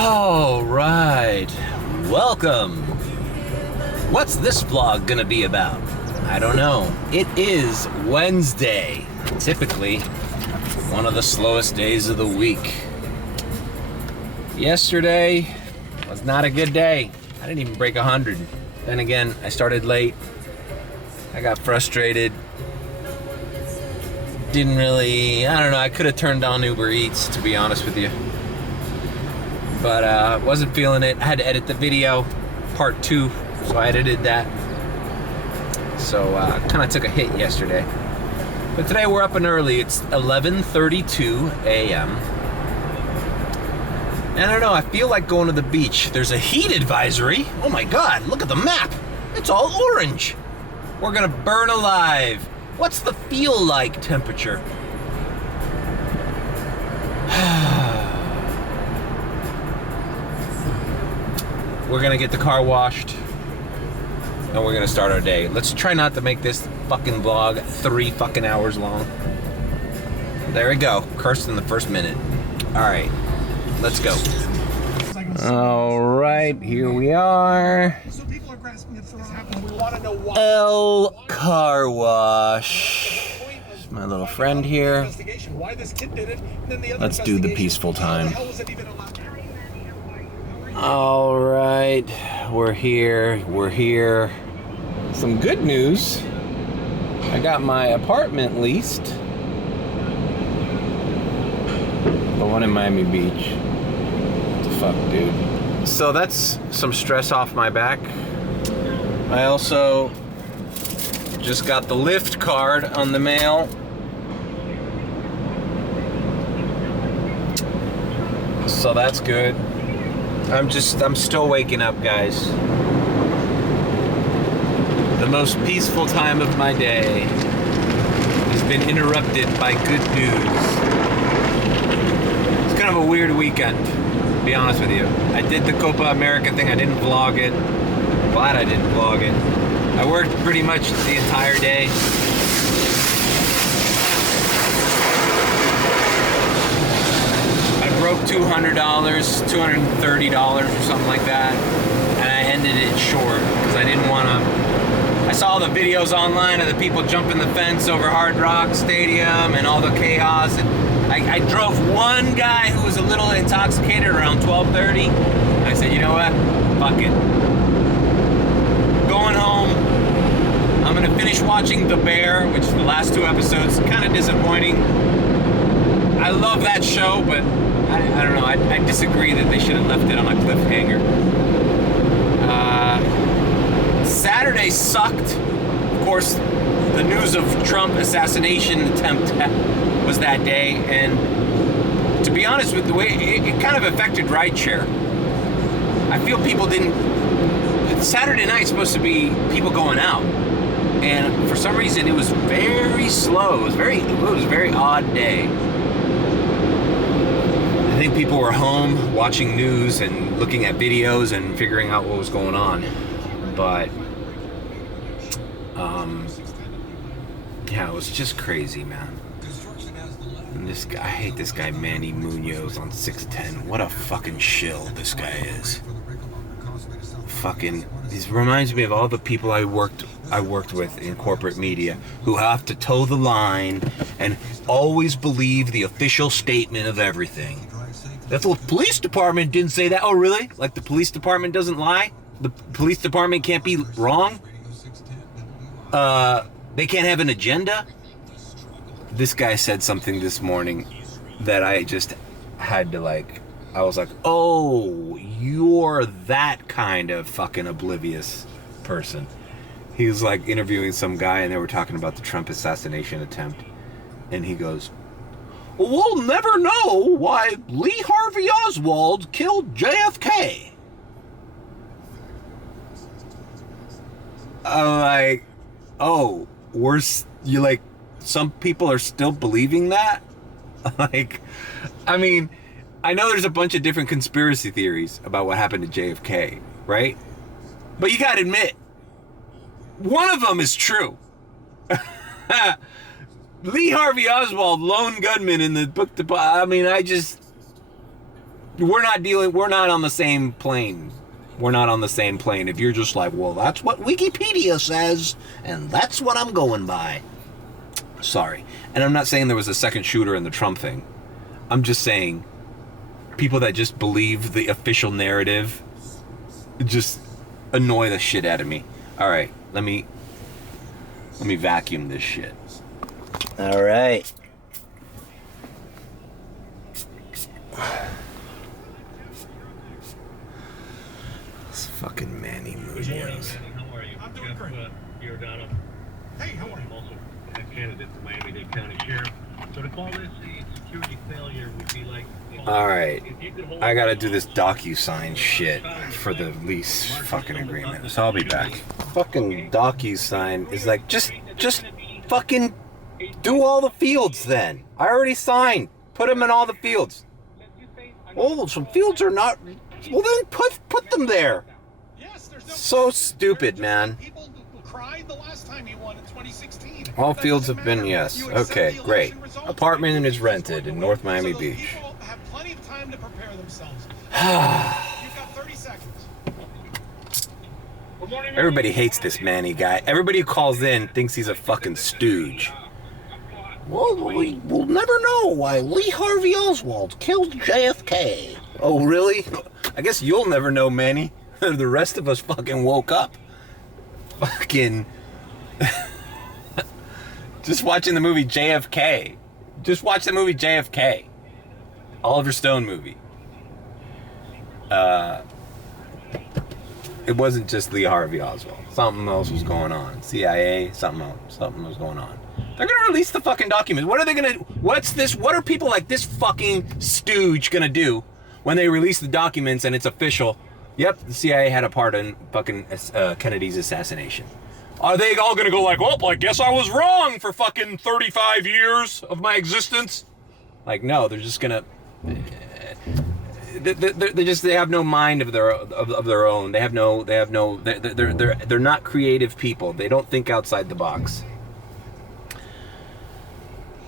All right, welcome. What's this vlog gonna be about? I don't know. It is Wednesday, typically one of the slowest days of the week. Yesterday was not a good day. I didn't even break 100. Then again, I started late. I got frustrated. Didn't really, I don't know, I could have turned on Uber Eats, to be honest with you. But wasn't feeling it. I had to edit the video, part 2, so I edited that. So kind of took a hit yesterday. But today we're up and early. It's 11:32 a.m. And I don't know, I feel like going to the beach. There's a heat advisory. Oh my God, look at the map. It's all orange. We're gonna burn alive. What's the feel like temperature? We're gonna get the car washed and we're gonna start our day. Let's try not to make this fucking vlog 3 fucking hours long. There we go, cursed in the first minute. All right, let's go. All right, here we are. L Car Wash. It's my little friend here. Let's do the peaceful time. All right, we're here. Some good news. I got my apartment leased. The one in Miami Beach. What the fuck, dude? So that's some stress off my back. I also just got the Lyft card on the mail. So that's good. I'm still waking up, guys. The most peaceful time of my day has been interrupted by good news. It's kind of a weird weekend, to be honest with you. I did the Copa America thing, I didn't vlog it. Glad I didn't vlog it. I worked pretty much the entire day. I broke $200, $230 or something like that, and I ended it short because I didn't want to. I saw the videos online of the people jumping the fence over Hard Rock Stadium and all the chaos, and I drove one guy who was a little intoxicated around 12:30. I said, you know what? Fuck it. Going home. I'm gonna finish watching The Bear, which is the last 2 episodes. Kind of disappointing. I love that show, but I don't know. I disagree that they should have left it on a cliffhanger. Saturday sucked. Of course, the news of Trump assassination attempt was that day, and to be honest with the way it kind of affected rideshare. I feel people didn't. Saturday night's supposed to be people going out, and for some reason it was very slow. It was a very odd day. I think people were home watching news and looking at videos and figuring out what was going on. But yeah, it was just crazy, man. And this guy, I hate this guy Manny Munoz on 610. What a fucking shill this guy is. Fucking, this reminds me of all the people I worked with in corporate media who have to toe the line and always believe the official statement of everything. If the police department didn't say that, oh really? Like the police department doesn't lie? The police department can't be wrong? They can't have an agenda? This guy said something this morning that I just had to I was like, oh, you're that kind of fucking oblivious person. He was like interviewing some guy and they were talking about the Trump assassination attempt. And he goes, well, we'll never know why Lee Harvey Oswald killed JFK. I'm like, oh, you like, some people are still believing that? Like, I mean, I know there's a bunch of different conspiracy theories about what happened to JFK, right? But you gotta admit, one of them is true. Lee Harvey Oswald, lone gunman in the book. I mean, we're not on the same plane. We're not on the same plane. If you're just like, well, that's what Wikipedia says, and that's what I'm going by. Sorry. And I'm not saying there was a second shooter in the Trump thing. I'm just saying people that just believe the official narrative just annoy the shit out of me. All right, let me vacuum this shit. All right. This fucking Manny Munoz. Good morning, Manny. How are you? I'm doing great. Giordano. Hey, how are you? I'm also a candidate for Miami-Dade County Sheriff. So to call this a security failure would be like... Alright, I gotta do this DocuSign shit for the lease fucking agreement, so I'll be back. Fucking DocuSign is like, just fucking do all the fields then. I already signed. Put them in all the fields. Oh, some fields are not... Well then put them there. So stupid, man. People cried the last time he won in 2016. All fields have been, yes. Okay, great. Apartment is rented in North Miami Beach. People have plenty of time to prepare themselves. You've got 30 seconds. Everybody hates this Manny guy. Everybody who calls in thinks he's a fucking stooge. Well, we'll never know why Lee Harvey Oswald killed JFK. Oh, really? I guess you'll never know, Manny. The rest of us fucking woke up. Fucking... Just watching the movie JFK. Just watch the movie JFK. Oliver Stone movie. It wasn't just Lee Harvey Oswald. Something else was going on. CIA, something was going on. They're gonna release the fucking documents. What are they gonna... What are people like this fucking stooge gonna do when they release the documents and it's official? Yep, the CIA had a part in fucking Kennedy's assassination. Are they all gonna go like, well, I guess I was wrong for fucking 35 years of my existence? Like, no, they're just gonna... They have no mind of their own. They're not creative people. They don't think outside the box.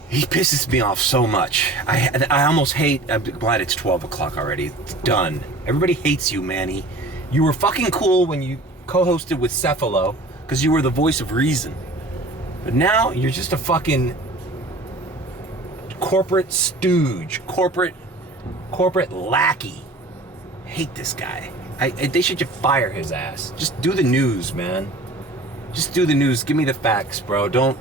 He pisses me off so much. I almost hate... I'm glad it's 12 o'clock already. It's done. Everybody hates you, Manny. You were fucking cool when you co-hosted with Cephalo, because you were the voice of reason. But now, you're just a fucking... corporate stooge. Corporate lackey. I hate this guy. They should just fire his ass. Just do the news, man. Just do the news. Give me the facts, bro. Don't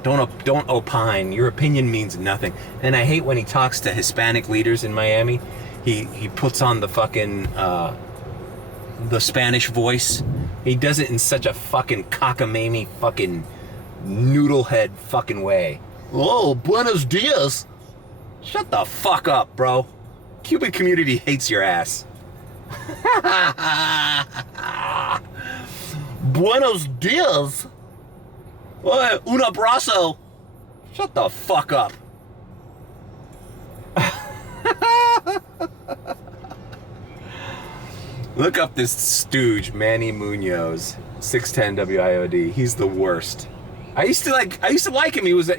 opine. Your opinion means nothing. And I hate when he talks to Hispanic leaders in Miami. He puts on the fucking the Spanish voice. He does it in such a fucking cockamamie fucking noodlehead fucking way. Oh, buenos dias. Shut the fuck up, bro. Cuban community hates your ass. Buenos dias. Un abrazo. Shut the fuck up. Look up this stooge, Manny Munoz, 610 WIOD. He's the worst. I used to like him. It was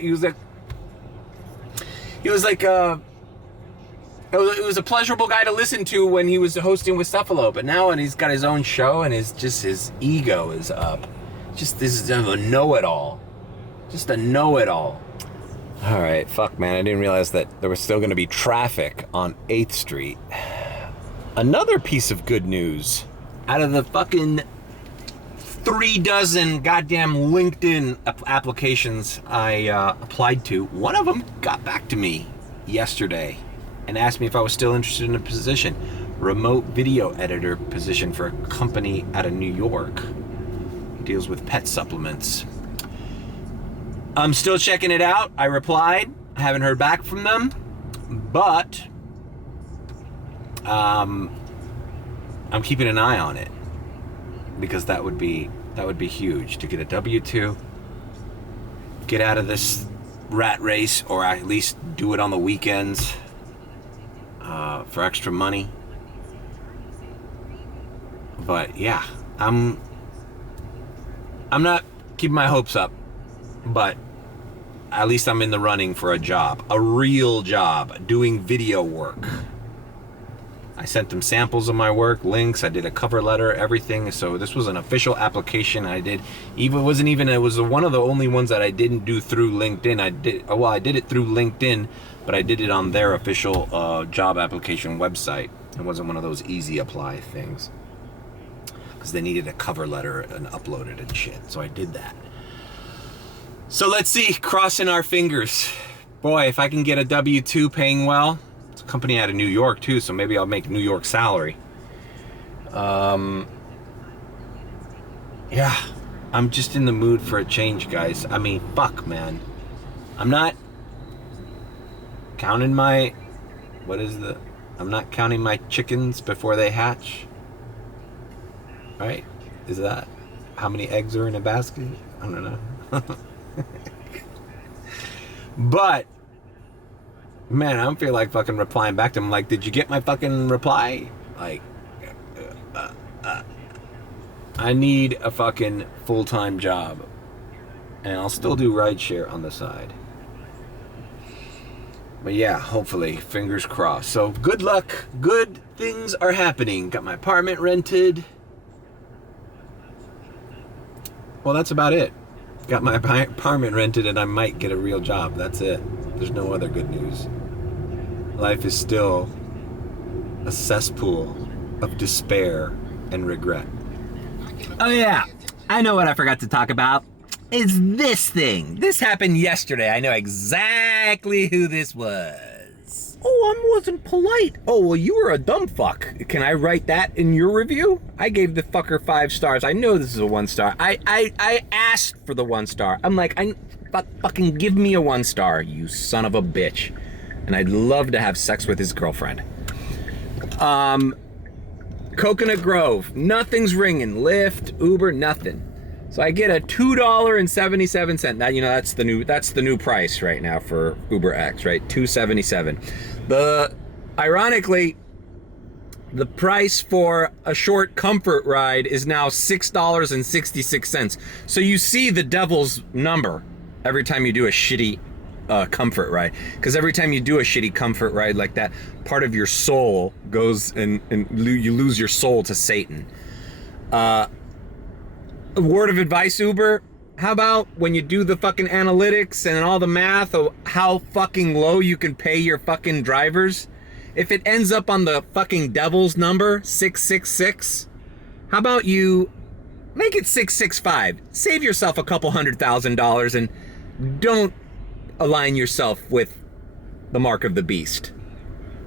a pleasurable guy to listen to when he was hosting with Cephalo, but now when he's got his own show and his ego is up. Just this is a know-it-all. Just a know-it-all. All right, fuck, man. I didn't realize that there was still going to be traffic on 8th Street. Another piece of good news. Out of the fucking 36 goddamn LinkedIn applications I applied to, one of them got back to me yesterday and asked me if I was still interested in a position. Remote video editor position for a company out of New York. Deals with pet supplements. I'm still checking it out. I replied. I haven't heard back from them, but I'm keeping an eye on it because that would be huge to get a W-2, get out of this rat race, or at least do it on the weekends for extra money. But yeah, I'm not keeping my hopes up, but at least I'm in the running for a job, a real job, doing video work. I sent them samples of my work, links. I did a cover letter, everything. So this was an official application I did. It was one of the only ones that I didn't do through LinkedIn. I did it through LinkedIn, but I did it on their official job application website. It wasn't one of those easy apply things, because they needed a cover letter and upload it and shit. So I did that. So let's see, crossing our fingers. Boy, if I can get a W-2 paying well, it's a company out of New York too, so maybe I'll make New York salary. Yeah, I'm just in the mood for a change, guys. I mean, fuck, man. I'm not counting my, I'm not counting my chickens before they hatch. Right? Is that how many eggs are in a basket? I don't know. But man, I don't feel like fucking replying back to him. Like, did you get my fucking reply? Like, I need a fucking full-time job, and I'll still do rideshare on the side. But yeah, hopefully, fingers crossed. So good luck. Good things are happening. Got my apartment rented. Well, that's about it. Got my apartment rented, and I might get a real job. That's it. There's no other good news. Life is still a cesspool of despair and regret. Oh yeah, I know what I forgot to talk about. It's this thing. This happened yesterday. I know exactly who this was. Oh, I wasn't polite. Oh, well, you were a dumb fuck. Can I write that in your review? I gave the fucker 5 stars. I know this is a 1 star. I asked for the 1 star. I'm like, fucking give me a 1 star, you son of a bitch. And I'd love to have sex with his girlfriend. Coconut Grove. Nothing's ringing. Lyft, Uber, nothing. So I get a $2.77. Now, you know, that's the new price right now for Uber X, right? $2.77. Ironically, the price for a short comfort ride is now $6.66. So you see the devil's number every time you do a shitty comfort ride, because every time you do a shitty comfort ride like that, part of your soul goes and you lose your soul to Satan. A word of advice, Uber, how about when you do the fucking analytics and all the math of how fucking low you can pay your fucking drivers, if it ends up on the fucking devil's number, 666, how about you make it 665? Save yourself a couple $100,000 and don't align yourself with the mark of the beast.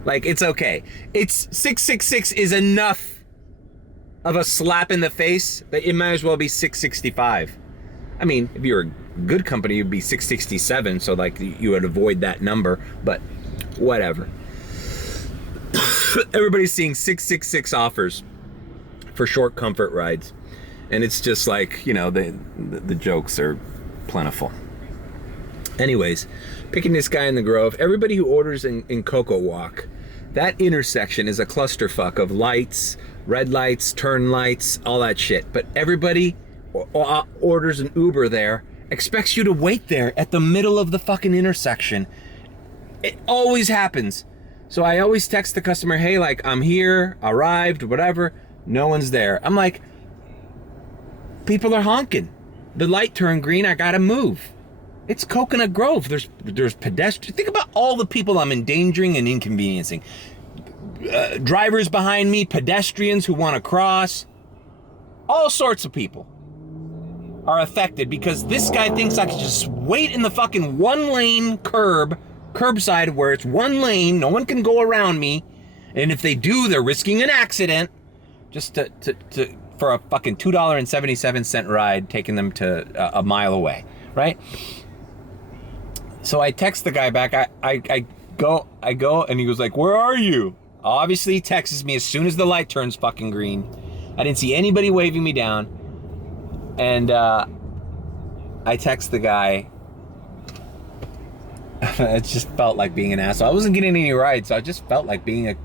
Like, it's okay. It's 666 is enough of a slap in the face that it might as well be 665. I mean, if you're a good company, it'd be 667, so like you would avoid that number, but whatever. Everybody's seeing 666 offers for short comfort rides, and it's just like, you know, the jokes are plentiful. Anyways, picking this guy in the Grove, everybody who orders in Coco Walk, that intersection is a clusterfuck of lights, red lights, turn lights, all that shit. But everybody orders an Uber there, expects you to wait there at the middle of the fucking intersection. It always happens. So I always text the customer, hey, like, I'm here, arrived, whatever. No one's there. I'm like, people are honking. The light turned green, I gotta move. It's Coconut Grove. There's pedestrians. Think about all the people I'm endangering and inconveniencing. Drivers behind me, pedestrians who want to cross. All sorts of people are affected because this guy thinks I can just wait in the fucking 1-lane curbside where it's 1 lane, no one can go around me, and if they do, they're risking an accident just for a fucking $2.77 ride taking them to a mile away, right? So I text the guy back. I go, and he was like, "Where are you?" Obviously, he texts me as soon as the light turns fucking green. I didn't see anybody waving me down, and I text the guy. It just felt like being an asshole. I wasn't getting any rides, so I just felt like being a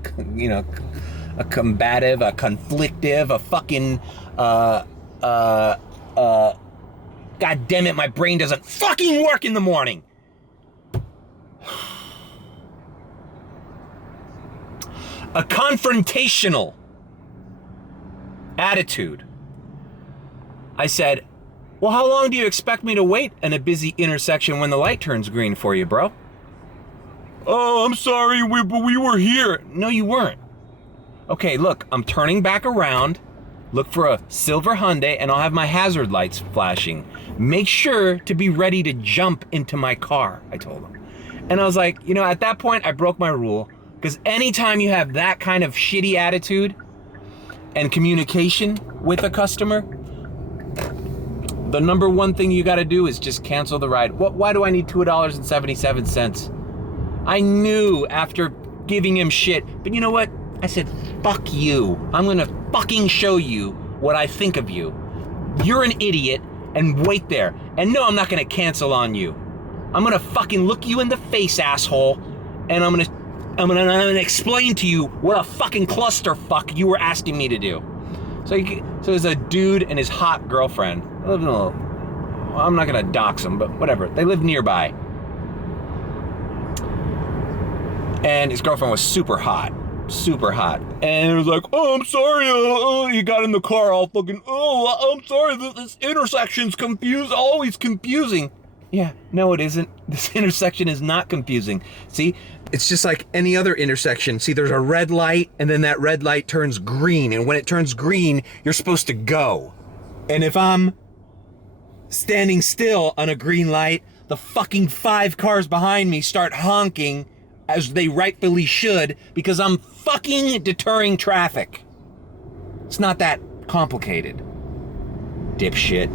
combative, a conflictive, a fucking God damn it, my brain doesn't fucking work in the morning. a confrontational attitude. I said, well, how long do you expect me to wait in a busy intersection when the light turns green for you, bro? Oh, I'm sorry, we were here. No, you weren't. Okay, look, I'm turning back around. Look for a silver Hyundai and I'll have my hazard lights flashing. Make sure to be ready to jump into my car, I told him. And I was like, you know, at that point, I broke my rule. Because anytime you have that kind of shitty attitude and communication with a customer, the number one thing you gotta do is just cancel the ride. Why do I need $2.77? I knew after giving him shit, but you know what? I said, fuck you. I'm gonna fucking show you what I think of you. You're an idiot, and wait there. And no, I'm not gonna cancel on you. I'm gonna fucking look you in the face, asshole, and I'm gonna explain to you what a fucking clusterfuck you were asking me to do. So there's a dude and his hot girlfriend. They live in I'm not gonna dox them, but whatever. They live nearby. And his girlfriend was super hot. And it was like, oh, I'm sorry, he got in the car all fucking, oh, I'm sorry, this intersection's always confusing. Yeah, no it isn't. This intersection is not confusing. See, it's just like any other intersection. See, there's a red light, and then that red light turns green, and when it turns green, you're supposed to go. And if I'm standing still on a green light, the fucking 5 cars behind me start honking, as they rightfully should, because I'm fucking deterring traffic. It's not that complicated. Dipshit.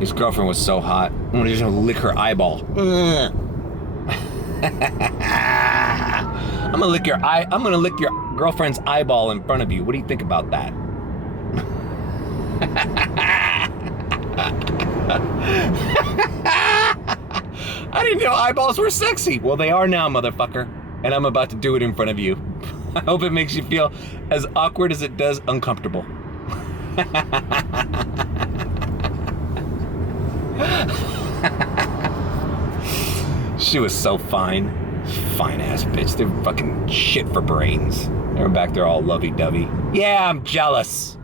His girlfriend was so hot. I'm gonna just lick her eyeball. I'm gonna lick your girlfriend's eyeball in front of you. What do you think about that? I didn't know eyeballs were sexy. Well, they are now, motherfucker. And I'm about to do it in front of you. I hope it makes you feel as awkward as it does uncomfortable. She was so fine. Fine ass bitch. They're fucking shit for brains. They were back there all lovey-dovey. Yeah, I'm jealous.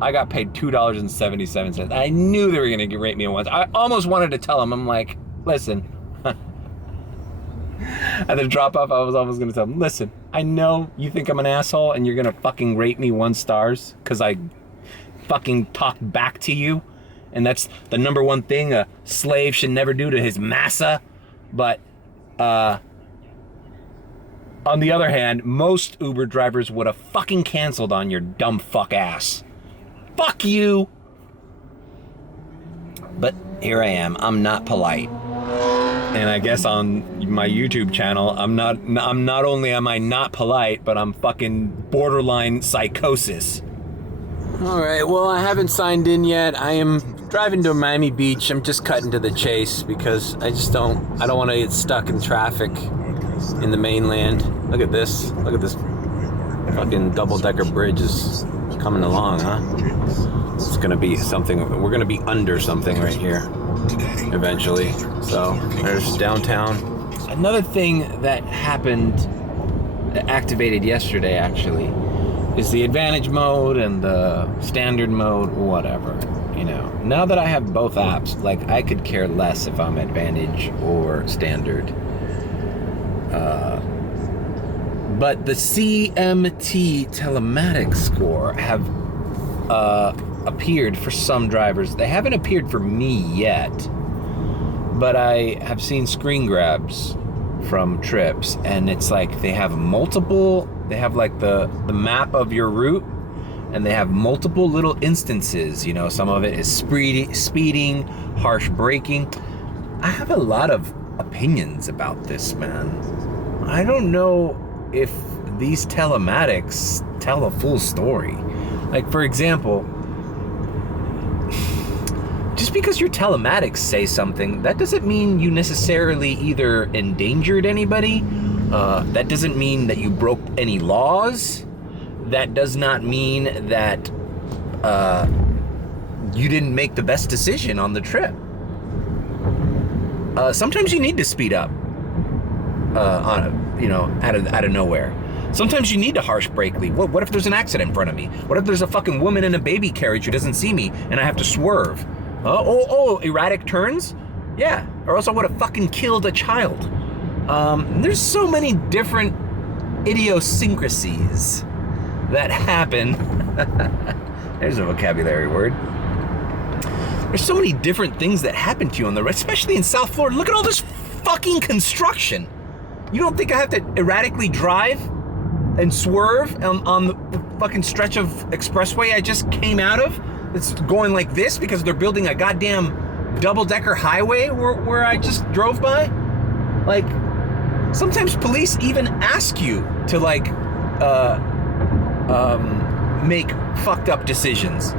I got paid $2.77. I knew they were gonna rate me once. I almost wanted to tell them, I'm like, listen. At the drop off, I was almost gonna tell them, listen, I know you think I'm an asshole and you're gonna fucking rate me 1 stars because I fucking talked back to you. And that's the number one thing a slave should never do to his massa. But, on the other hand, most Uber drivers would have fucking canceled on your dumb fuck ass. Fuck you! But here I am. I'm not polite. And I guess on my YouTube channel, I'm not only am I not polite, but I'm fucking borderline psychosis. Alright, well, I haven't signed in yet. I am driving to Miami Beach. I'm just cutting to the chase because I don't want to get stuck in traffic in the mainland. Look at this. Fucking double-decker bridge is coming along, huh? It's gonna be something. We're gonna be under something right here eventually. So there's downtown. Another thing that happened, that activated yesterday actually, is the advantage mode and the standard mode, whatever. You know, now that I have both apps, like I could care less if I'm advantage or standard. But the CMT telematics score have appeared for some drivers. They haven't appeared for me yet, but I have seen screen grabs from trips, and it's like they have like the map of your route, and they have multiple little instances. You know, some of it is speeding, harsh braking. I have a lot of opinions about this, man. I don't know if these telematics tell a full story. Like, for example, just because your telematics say something, that doesn't mean you necessarily either endangered anybody. That doesn't mean that you broke any laws. That does not mean that you didn't make the best decision on the trip. Sometimes you need to speed up. out of nowhere. Sometimes you need a harsh brake lead. What if there's an accident in front of me? What if there's a fucking woman in a baby carriage who doesn't see me and I have to swerve? Erratic turns? Yeah, or else I would have fucking killed a child. There's so many different idiosyncrasies that happen. There's a vocabulary word. There's so many different things that happen to you on the road, especially in South Florida. Look at all this fucking construction. You don't think I have to erratically drive and swerve on the fucking stretch of expressway I just came out of? It's going like this because they're building a goddamn double-decker highway where I just drove by? Like, sometimes police even ask you to make fucked up decisions.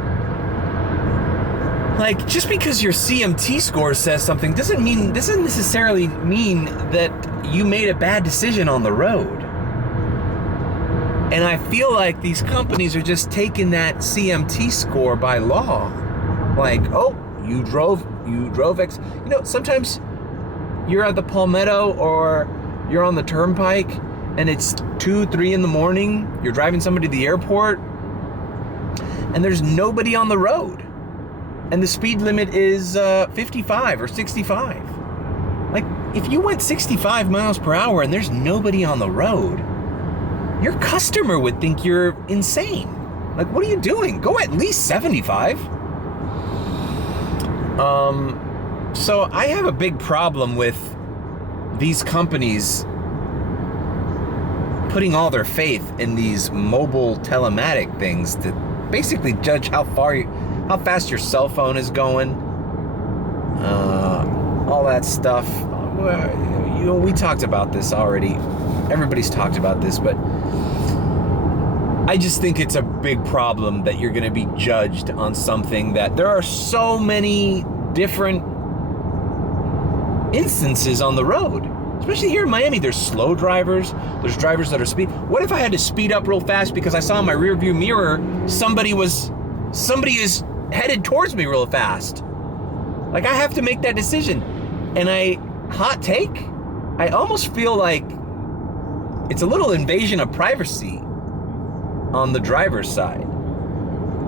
Like, just because your CMT score says something doesn't necessarily mean that you made a bad decision on the road. And I feel like these companies are just taking that CMT score by law. Like, oh, you drove X. Sometimes you're at the Palmetto or you're on the turnpike and it's 2, 3 in the morning. You're driving somebody to the airport and there's nobody on the road. And the speed limit is 55 or 65. Like, if you went 65 miles per hour and there's nobody on the road, your customer would think you're insane. Like, what are you doing? Go at least 75. So I have a big problem with these companies putting all their faith in these mobile telematic things to basically judge how fast your cell phone is going, all that stuff. We talked about this already. Everybody's talked about this, but I just think it's a big problem that you're going to be judged on something that there are so many different instances on the road. Especially here in Miami, there's slow drivers, there's drivers that are speed. What if I had to speed up real fast because I saw in my rearview mirror somebody is headed towards me real fast? Like, I have to make that decision. And hot take, I almost feel like it's a little invasion of privacy on the driver's side.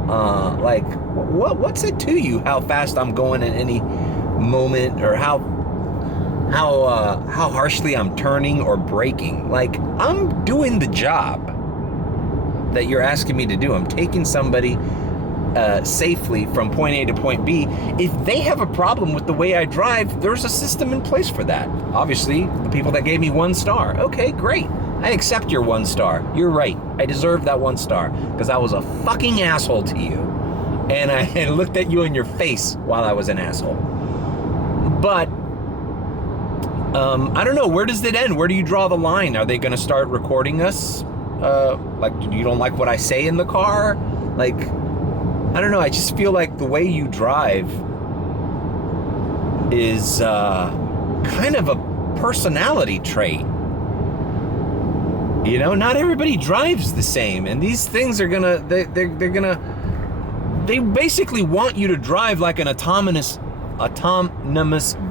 Like, what's it to you how fast I'm going at any moment, or how harshly I'm turning or braking? Like, I'm doing the job that you're asking me to do. I'm taking somebody safely from point A to point B. If they have a problem with the way I drive, there's a system in place for that. Obviously, the people that gave me 1 star. Okay, great. I accept your 1 star. You're right. I deserve that 1 star because I was a fucking asshole to you. And I looked at you in your face while I was an asshole. But I don't know. Where does it end? Where do you draw the line? Are they going to start recording us? Like, you don't like what I say in the car? Like, I don't know. I just feel like the way you drive is kind of a personality trait. Not everybody drives the same, and these things are they basically want you to drive like an autonomous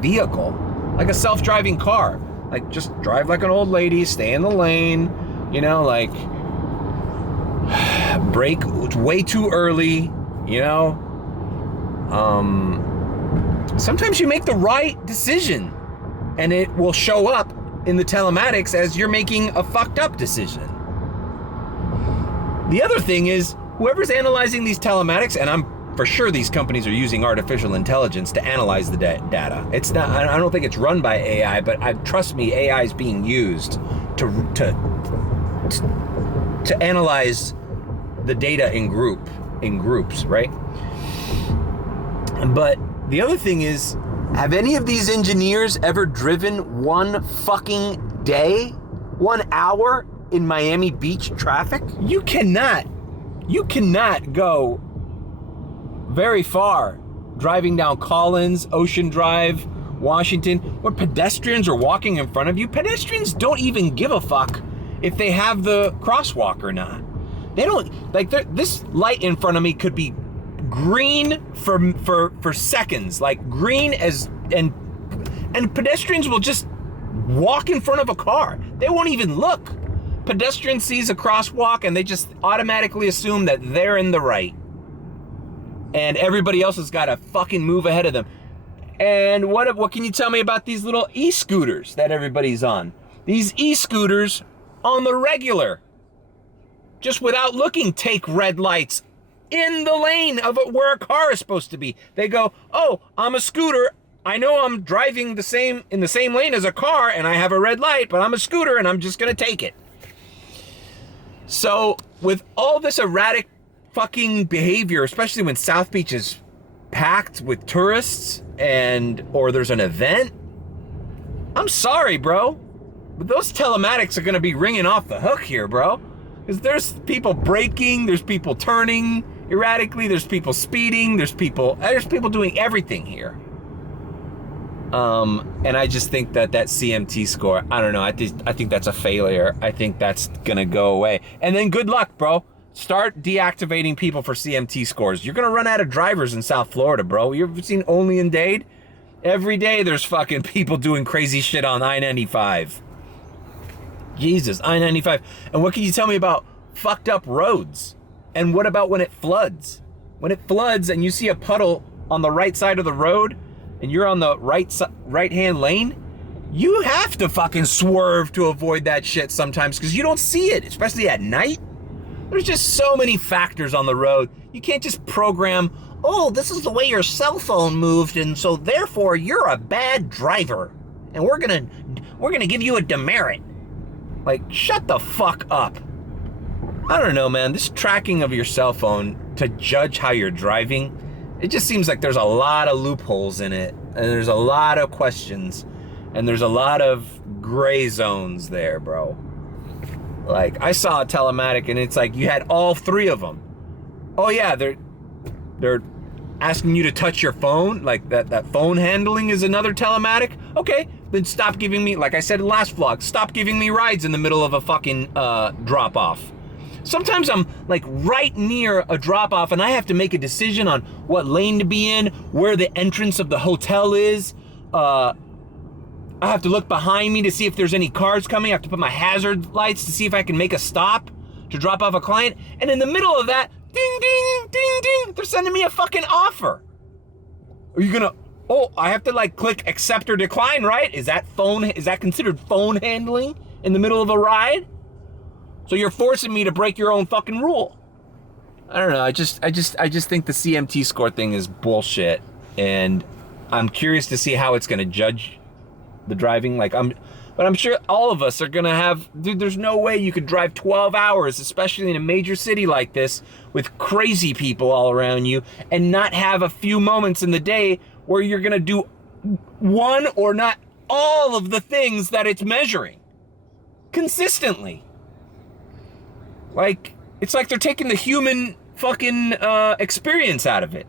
vehicle, like a self-driving car. Like, just drive like an old lady, stay in the lane, like brake way too early, Sometimes you make the right decision and it will show up in the telematics as you're making a fucked up decision. The other thing is, whoever's analyzing these telematics, and I'm for sure these companies are using artificial intelligence to analyze the data. It's not, I don't think it's run by AI, but trust me, AI is being used to analyze the data in groups, right? But the other thing is, have any of these engineers ever driven 1 fucking day, 1 hour in Miami Beach traffic? You cannot go very far driving down Collins, Ocean Drive, Washington, where pedestrians are walking in front of you. Pedestrians don't even give a fuck if they have the crosswalk or not. They don't, like, this light in front of me could be green for seconds, like green and pedestrians will just walk in front of a car. They won't even look. Pedestrian sees a crosswalk and they just automatically assume that they're in the right. And everybody else has got to fucking move ahead of them. And what can you tell me about these little e-scooters that everybody's on? These e-scooters on the regular, just without looking, take red lights in the lane of where a car is supposed to be. They go, oh, I'm a scooter. I know I'm driving in the same lane as a car and I have a red light, but I'm a scooter and I'm just going to take it. So with all this erratic fucking behavior, especially when South Beach is packed with tourists or there's an event, I'm sorry, bro, but those telematics are going to be ringing off the hook here, bro. Because there's people braking, there's people turning erratically, there's people speeding, there's people doing everything here. And I just think that CMT score, I don't know, I think that's a failure. I think that's gonna go away. And then good luck, bro. Start deactivating people for CMT scores. You're gonna run out of drivers in South Florida, bro. You've seen Only in Dade? Every day there's fucking people doing crazy shit on I-95. Jesus, I-95. And what can you tell me about fucked up roads? And what about when it floods? When it floods and you see a puddle on the right side of the road and you're on the right-hand lane, you have to fucking swerve to avoid that shit sometimes because you don't see it, especially at night. There's just so many factors on the road. You can't just program, oh, this is the way your cell phone moved and so therefore you're a bad driver and we're gonna give you a demerit. Like, shut the fuck up. I don't know, man. This tracking of your cell phone to judge how you're driving, it just seems like there's a lot of loopholes in it. And there's a lot of questions. And there's a lot of gray zones there, bro. Like, I saw a telematic and it's like you had all three of them. Oh, yeah, they're asking you to touch your phone. Like, that phone handling is another telematic. Okay, then stop giving me, like I said in the last vlog, stop giving me rides in the middle of a fucking drop-off. Sometimes I'm like right near a drop-off and I have to make a decision on what lane to be in, where the entrance of the hotel is. I have to look behind me to see if there's any cars coming. I have to put my hazard lights to see if I can make a stop to drop off a client. And in the middle of that, ding, ding, ding, ding, they're sending me a fucking offer. Are you gonna, oh, I have to like click accept or decline, right? Is that considered phone handling in the middle of a ride? So you're forcing me to break your own fucking rule. I don't know. I just think the CMT score thing is bullshit, and I'm curious to see how it's gonna judge the driving. But I'm sure all of us are gonna have. Dude, there's no way you could drive 12 hours, especially in a major city like this, with crazy people all around you, and not have a few moments in the day where you're gonna do one or not all of the things that it's measuring consistently. Like, it's like they're taking the human fucking experience out of it.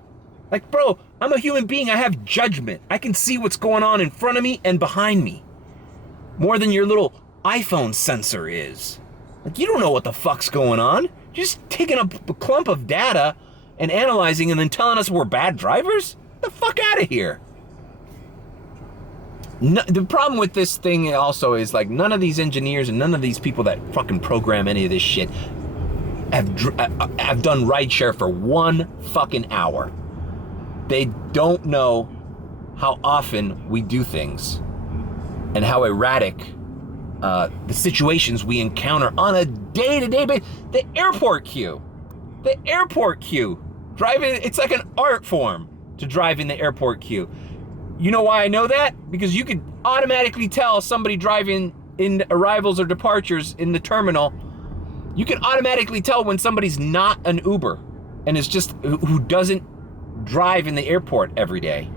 Like, bro, I'm a human being. I have judgment. I can see what's going on in front of me and behind me. More than your little iPhone sensor is. Like, you don't know what the fuck's going on. You're just taking a clump of data and analyzing and then telling us we're bad drivers? Get the fuck out of here. No, the problem with this thing also is, like, none of these engineers and none of these people that fucking program any of this shit have done rideshare for 1 fucking hour. They don't know how often we do things and how erratic the situations we encounter on a day-to-day basis. The airport queue. Driving, it's like an art form to drive in the airport queue. You know why I know that? Because you could automatically tell somebody driving in arrivals or departures in the terminal. You can automatically tell when somebody's not an Uber and is just who doesn't drive in the airport every day.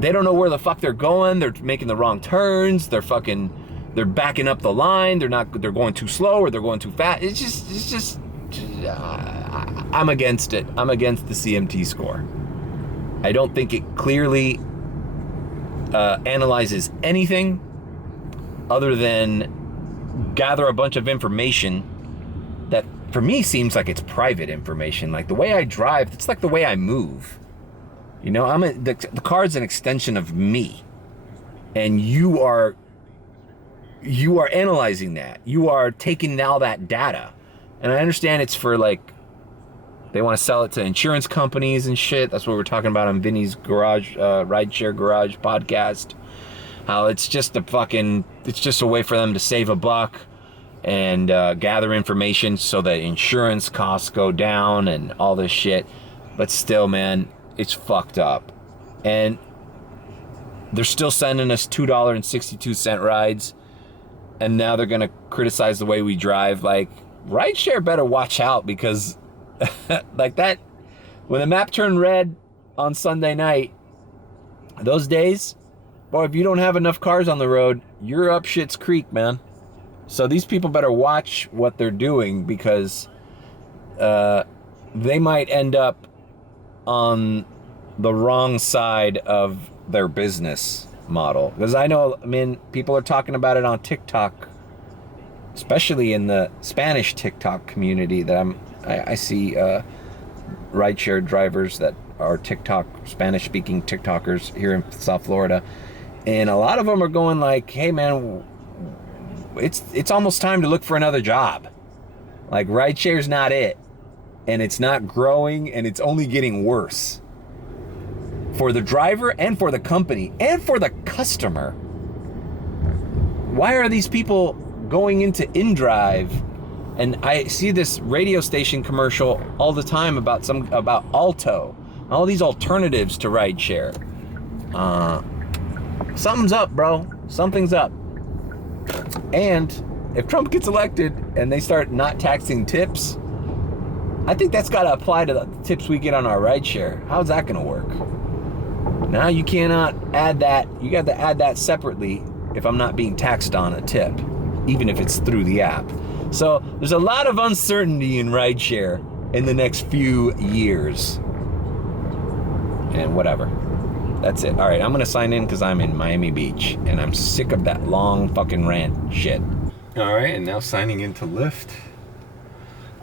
They don't know where the fuck they're going. They're making the wrong turns. They're backing up the line. They're going too slow or they're going too fast. It's just I'm against it. I'm against the CMT score. I don't think it clearly analyzes anything other than gather a bunch of information that, for me, seems like it's private information. Like the way I drive, it's like the way I move. You know, the car's an extension of me. and you are analyzing that. You are taking all that data. And I understand it's for like, they want to sell it to insurance companies and shit. That's what we're talking about on Vinny's Garage, Rideshare Garage podcast. How it's just a way for them to save a buck and gather information so that insurance costs go down and all this shit. But still, man, it's fucked up. And they're still sending us $2.62 rides. And now they're going to criticize the way we drive. Like, rideshare better watch out, because like that, when the map turned red on Sunday night, those days, boy, if you don't have enough cars on the road, you're up shit's creek, man. So these people better watch what they're doing, because they might end up on the wrong side of their business model. Because I mean, people are talking about it on TikTok, especially in the Spanish TikTok community that I see rideshare drivers that are Spanish-speaking TikTokers here in South Florida. And a lot of them are going like, hey man, it's almost time to look for another job. Like, rideshare's not it. And it's not growing, and it's only getting worse. For the driver and for the company and for the customer. Why are these people going into InDrive? And I see this radio station commercial all the time about Alto, all these alternatives to rideshare. Something's up, bro. Something's up. And if Trump gets elected and they start not taxing tips, I think that's got to apply to the tips we get on our rideshare. How's that going to work? Now you cannot add that. You got to add that separately if I'm not being taxed on a tip, even if it's through the app. So there's a lot of uncertainty in rideshare in the next few years. And whatever. That's it. All right, I'm going to sign in because I'm in Miami Beach, and I'm sick of that long fucking rant shit. All right, and now signing into Lyft.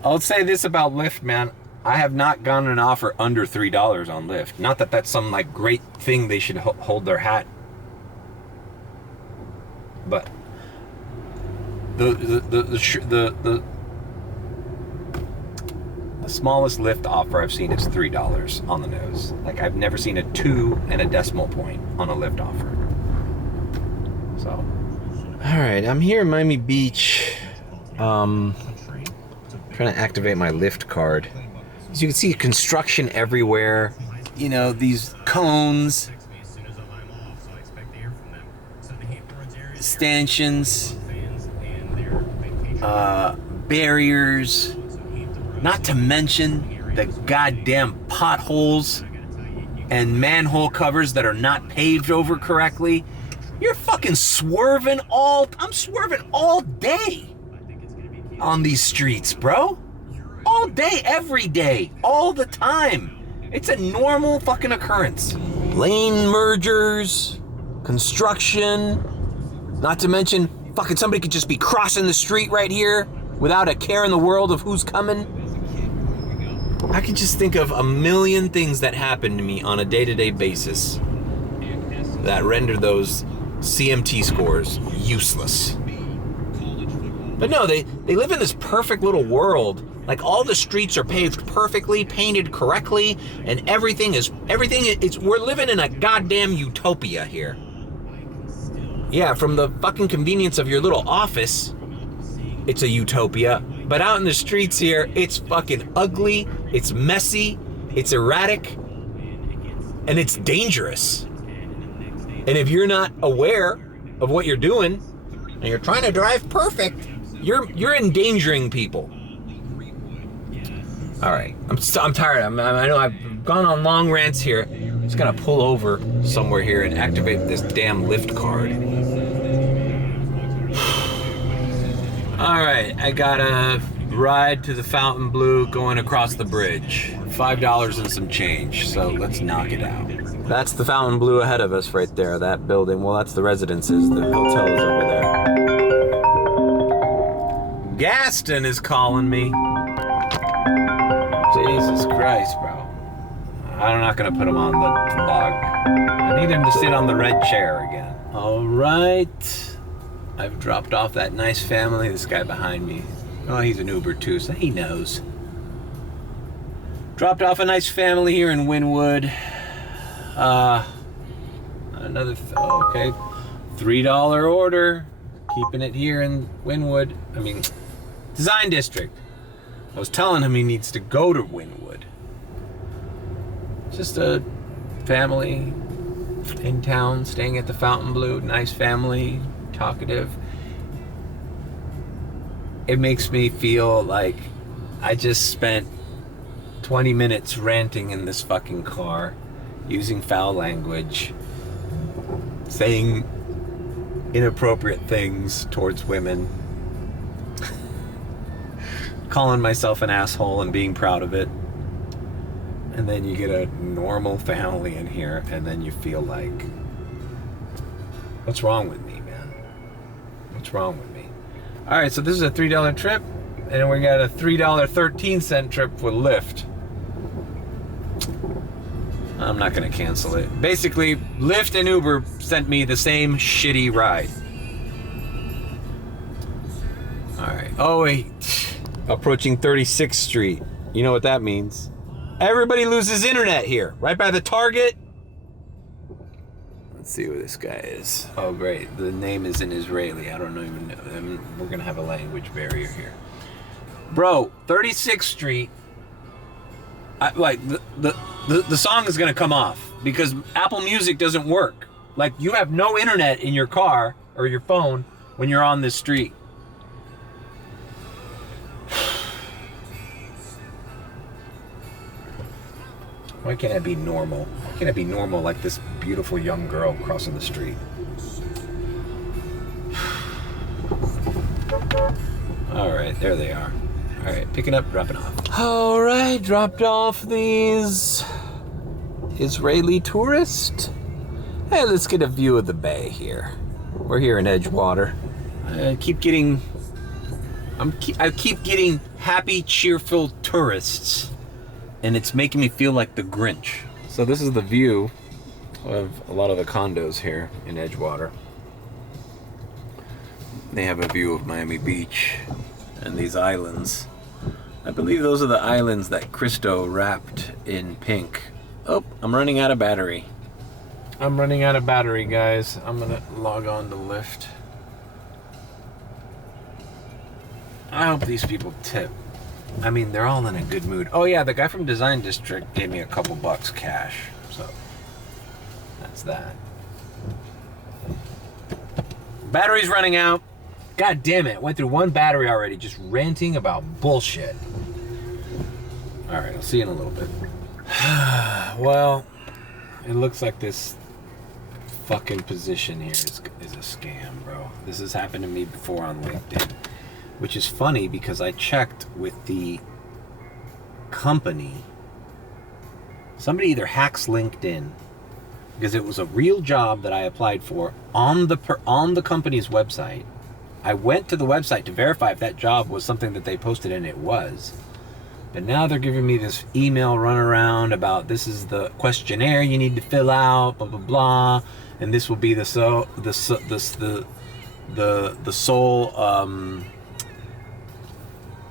I'll say this about Lyft, man. I have not gotten an offer under $3 on Lyft. Not that that's some like great thing they should hold their hat. But the smallest Lyft offer I've seen is $3 on the nose. Like, I've never seen a 2 and a decimal point on a Lyft offer. So, all right, I'm here in Miami Beach. Trying to activate my Lyft card. As you can see, construction everywhere. You know, these cones, stanchions, barriers, not to mention the goddamn potholes and manhole covers that are not paved over correctly. You're fucking swerving I'm swerving all day on these streets, bro. All day, every day, all the time. It's a normal fucking occurrence. Lane mergers, construction, not to mention fucking somebody could just be crossing the street right here without a care in the world of who's coming. I can just think of a million things that happen to me on a day-to-day basis that render those CMT scores useless. But no, they live in this perfect little world. Like, all the streets are paved perfectly, painted correctly, and everything is, we're living in a goddamn utopia here. Yeah, from the fucking convenience of your little office, it's a utopia. But out in the streets here, it's fucking ugly, it's messy, it's erratic, and it's dangerous. And if you're not aware of what you're doing, and you're trying to drive perfect, you're endangering people. All right, I'm tired. I know I've gone on long rants here. I'm just gonna pull over somewhere here and activate this damn Lyft card. All right, I got a ride to the Fountain Blue going across the bridge. $5 and some change, so let's knock it out. That's the Fountain Blue ahead of us right there, that building. Well, that's the residences, the hotel is over there. Gaston is calling me. Jesus Christ, bro. I'm not gonna put him on the vlog. I need him to sit on the red chair again. Oh, right. I've dropped off that nice family. This guy behind me. Oh, he's an Uber too, so he knows. Dropped off a nice family here in Wynwood. Okay. $3 order. Keeping it here in Wynwood. I mean, Design District. I was telling him he needs to go to Wynwood. Just a family in town, staying at the Fontainebleau. Nice family, talkative. It makes me feel like I just spent 20 minutes ranting in this fucking car, using foul language, saying inappropriate things towards women, calling myself an asshole and being proud of it. And then you get a normal family in here, and then you feel like, what's wrong with me, man? What's wrong with me? All right, so this is a $3 trip, and we got a $3.13 trip with Lyft. I'm not gonna cancel it. Basically, Lyft and Uber sent me the same shitty ride. All right, oh wait, approaching 36th Street. You know what that means. Everybody loses internet here, right by the Target. Let's see who this guy is. Oh, great. The name is in Israeli. I don't even know. We're going to have a language barrier here. Bro, 36th Street, the song is going to come off because Apple Music doesn't work. Like, you have no internet in your car or your phone when you're on this street. Why can't I be normal? Why can't I be normal like this beautiful young girl crossing the street? All right, there they are. All right, picking up, dropping off. All right, dropped off these Israeli tourists. Hey, let's get a view of the bay here. We're here in Edgewater. I keep getting happy, cheerful tourists. And it's making me feel like the Grinch. So this is the view of a lot of the condos here in Edgewater. They have a view of Miami Beach and these islands. I believe those are the islands that Christo wrapped in pink. Oh, I'm running out of battery. I'm running out of battery, guys. I'm gonna log on to Lyft. I hope these people tip. I mean, they're all in a good mood. Oh yeah, the guy from Design District gave me a couple bucks cash. So, that's that. Battery's running out. God damn it. Went through one battery already just ranting about bullshit. Alright, I'll see you in a little bit. Well, it looks like this fucking position here is a scam, bro. This has happened to me before on LinkedIn. Which is funny because I checked with the company. Somebody either hacks LinkedIn because it was a real job that I applied for on the company's website. I went to the website to verify if that job was something that they posted, and it was. But now they're giving me this email runaround about this is the questionnaire you need to fill out, blah blah blah, and this will be the sole.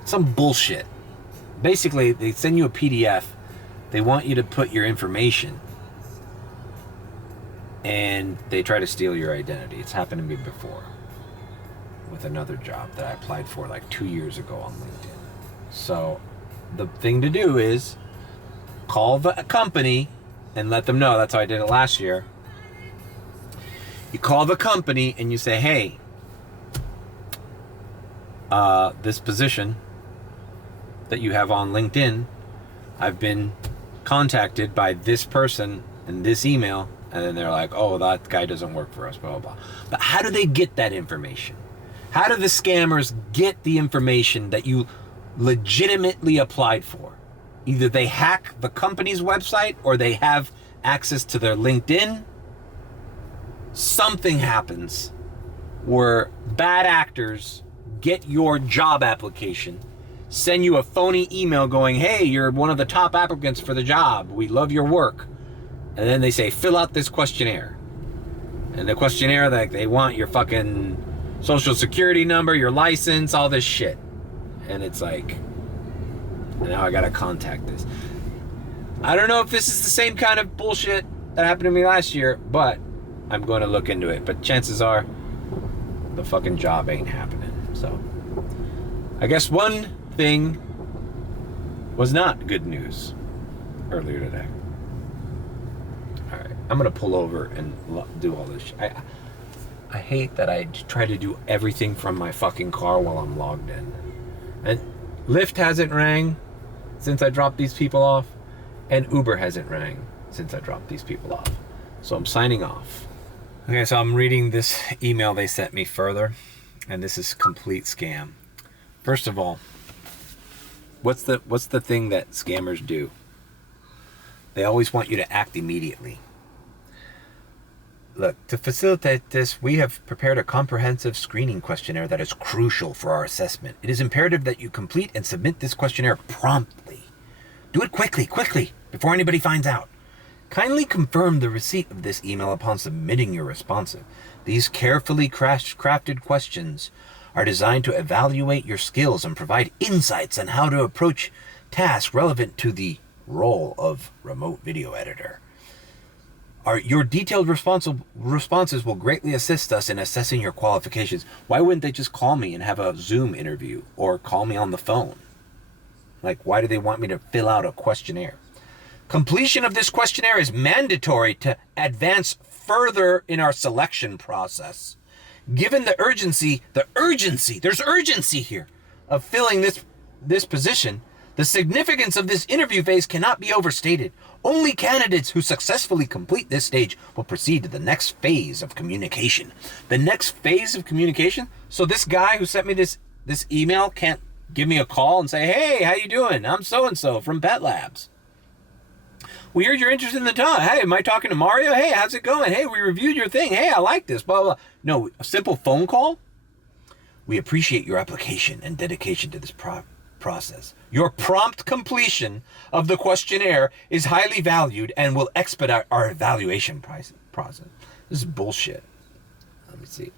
Some bullshit. Basically, they send you a PDF. They want you to put your information. And they try to steal your identity. It's happened to me before. With another job that I applied for like 2 years ago on LinkedIn. So, the thing to do is call the company and let them know. That's how I did it last year. You call the company and you say, hey, this position that you have on LinkedIn, I've been contacted by this person in this email, and then they're like, oh, that guy doesn't work for us, blah, blah, blah. But how do they get that information? How do the scammers get the information that you legitimately applied for? Either they hack the company's website or they have access to their LinkedIn. Something happens where bad actors get your job application, send you a phony email going, hey, you're one of the top applicants for the job. We love your work. And then they say, fill out this questionnaire. And the questionnaire, like, they want your fucking social security number, your license, all this shit. And it's like, now I gotta contact this. I don't know if this is the same kind of bullshit that happened to me last year, but I'm going to look into it. But chances are, the fucking job ain't happening. So, I guess one thing was not good news earlier today. All right, I'm gonna pull over and do all this shit. I hate that I try to do everything from my fucking car while I'm logged in. And Lyft hasn't rang since I dropped these people off, and Uber hasn't rang since I dropped these people off. So I'm signing off. Okay, so I'm reading this email they sent me further, and this is complete scam. First of all, what's the thing that scammers do? They always want you to act immediately. Look, to facilitate this, we have prepared a comprehensive screening questionnaire that is crucial for our assessment. It is imperative that you complete and submit this questionnaire promptly. Do it quickly, before anybody finds out. Kindly confirm the receipt of this email upon submitting your response. These carefully crafted questions are designed to evaluate your skills and provide insights on how to approach tasks relevant to the role of remote video editor. Your detailed responses will greatly assist us in assessing your qualifications. Why wouldn't they just call me and have a Zoom interview or call me on the phone? Like, why do they want me to fill out a questionnaire? Completion of this questionnaire is mandatory to advance further in our selection process. Given the urgency, there's urgency here of filling this position, the significance of this interview phase cannot be overstated. Only candidates who successfully complete this stage will proceed to the next phase of communication. The next phase of communication? So this guy who sent me this email can't give me a call and say, hey, how you doing? I'm so-and-so from Pet Labs. We heard you're interested in the time. Hey, am I talking to Mario? Hey, how's it going? Hey, we reviewed your thing. Hey, I like this, blah, blah. No, a simple phone call? We appreciate your application and dedication to this process. Your prompt completion of the questionnaire is highly valued and will expedite our evaluation process. This is bullshit. Let me see.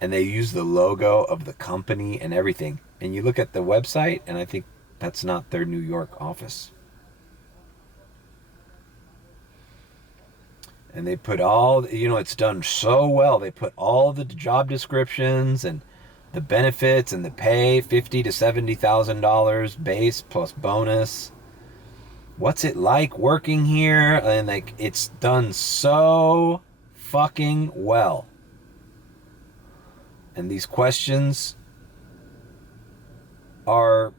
And they use the logo of the company and everything. And you look at the website, and I think that's not their New York office. And they put all, it's done so well. They put all the job descriptions and the benefits and the pay, $50,000 to $70,000 base plus bonus. What's it like working here? And it's done so fucking well. And these questions are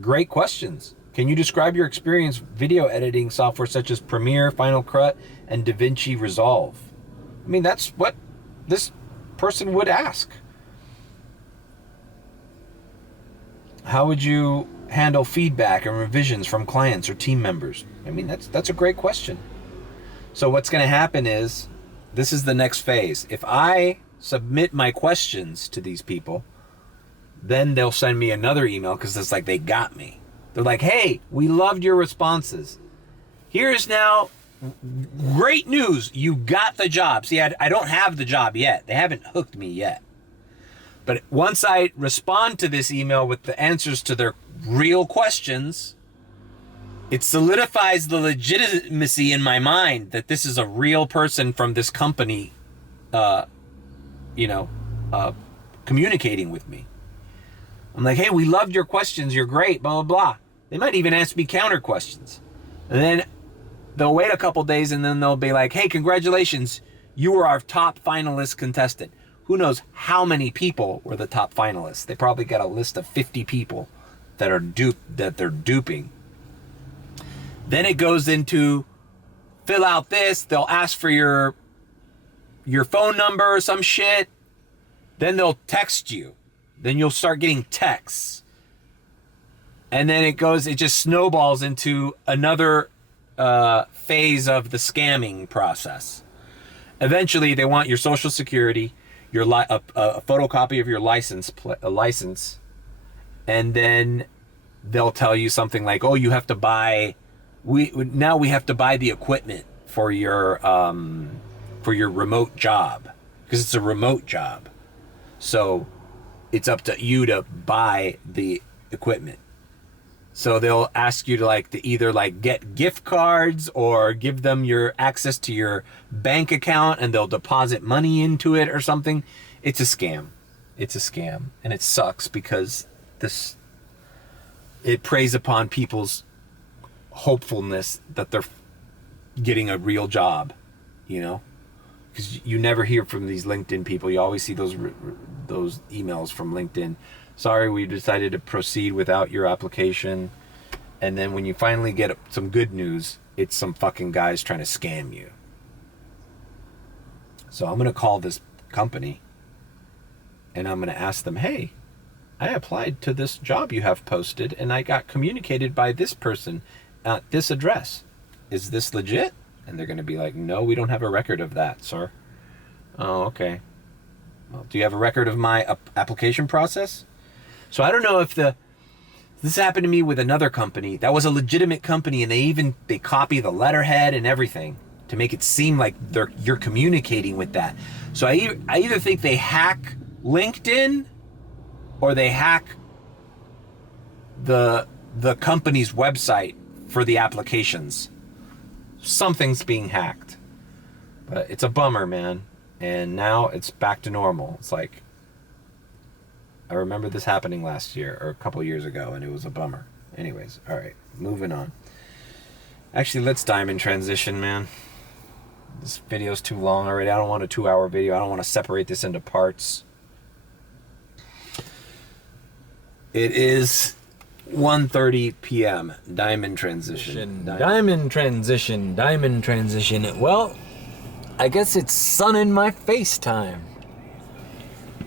great questions. Can you describe your experience video editing software such as Premiere, Final Cut, and DaVinci Resolve? I mean, that's what this person would ask. How would you handle feedback and revisions from clients or team members? I mean, that's a great question. So what's going to happen is, this is the next phase. If I submit my questions to these people, then they'll send me another email because it's like they got me. They're like, hey, we loved your responses. Here's now great news. You got the job. See, I don't have the job yet. They haven't hooked me yet. But once I respond to this email with the answers to their real questions, it solidifies the legitimacy in my mind that this is a real person from this company, communicating with me. I'm like, hey, we loved your questions. You're great, blah, blah, blah. They might even ask me counter questions. And then they'll wait a couple days and then they'll be like, hey, congratulations. You were our top finalist contestant. Who knows how many people were the top finalists? They probably got a list of 50 people that they're duping. Then it goes into fill out this. They'll ask for your phone number or some shit. Then they'll text you. Then you'll start getting texts. And then it just snowballs into another phase of the scamming process. Eventually, they want your social security, a photocopy of your license, and then they'll tell you something like, oh, you have to buy, we have to buy the equipment for your for your remote job, because it's a remote job. So it's up to you to buy the equipment. So they'll ask you to either get gift cards or give them your access to your bank account and they'll deposit money into it or something. It's a scam. It's a scam. And it sucks because it preys upon people's hopefulness that they're getting a real job, you know? Because you never hear from these LinkedIn people. You always see those emails from LinkedIn. Sorry, we decided to proceed without your application. And then when you finally get some good news, it's some fucking guys trying to scam you. So I'm going to call this company and I'm going to ask them, hey, I applied to this job you have posted and I got communicated by this person at this address. Is this legit? And they're going to be like, no, we don't have a record of that, sir. Oh, okay. Well, do you have a record of my application process? So I don't know if this happened to me with another company. That was a legitimate company, and they copy the letterhead and everything to make it seem like you're communicating with that. So I either think they hack LinkedIn or they hack the company's website for the applications. Something's being hacked. But it's a bummer, man. And now it's back to normal. It's like, I remember this happening last year or a couple years ago, and it was a bummer. Anyways, all right, moving on. Actually, let's diamond transition, man. This video's too long already. I don't want a 2-hour video. I don't want to separate this into parts. It is 1:30 p.m. Diamond transition. Diamond transition. Well, I guess it's sun in my face time.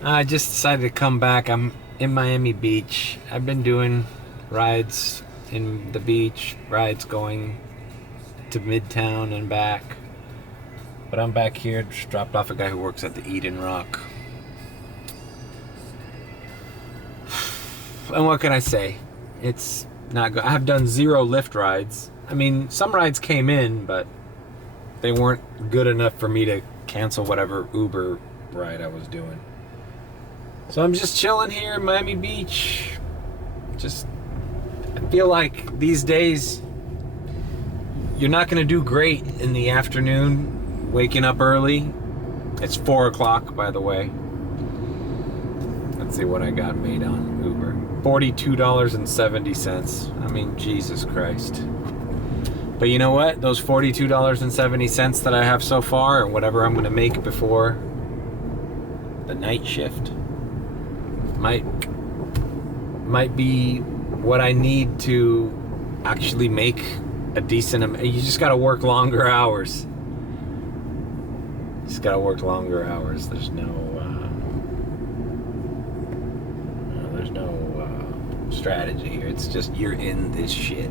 I just decided to come back. I'm in Miami Beach. I've been doing rides in the beach, rides going to Midtown and back. But I'm back here, just dropped off a guy who works at the Eden Rock. And what can I say? It's not good. I have done 0 Lyft rides. I mean, some rides came in, but they weren't good enough for me to cancel whatever Uber ride I was doing. So I'm just chilling here in Miami Beach. I feel like these days, you're not going to do great in the afternoon, waking up early. It's 4 o'clock, by the way. Let's see what I got made on Uber. $42.70. I mean, Jesus Christ. But you know what? Those $42.70 that I have so far, and whatever I'm going to make before the night shift, might be what I need to actually make a decent amount. You just got to work longer hours. There's no strategy here. It's just you're in this shit.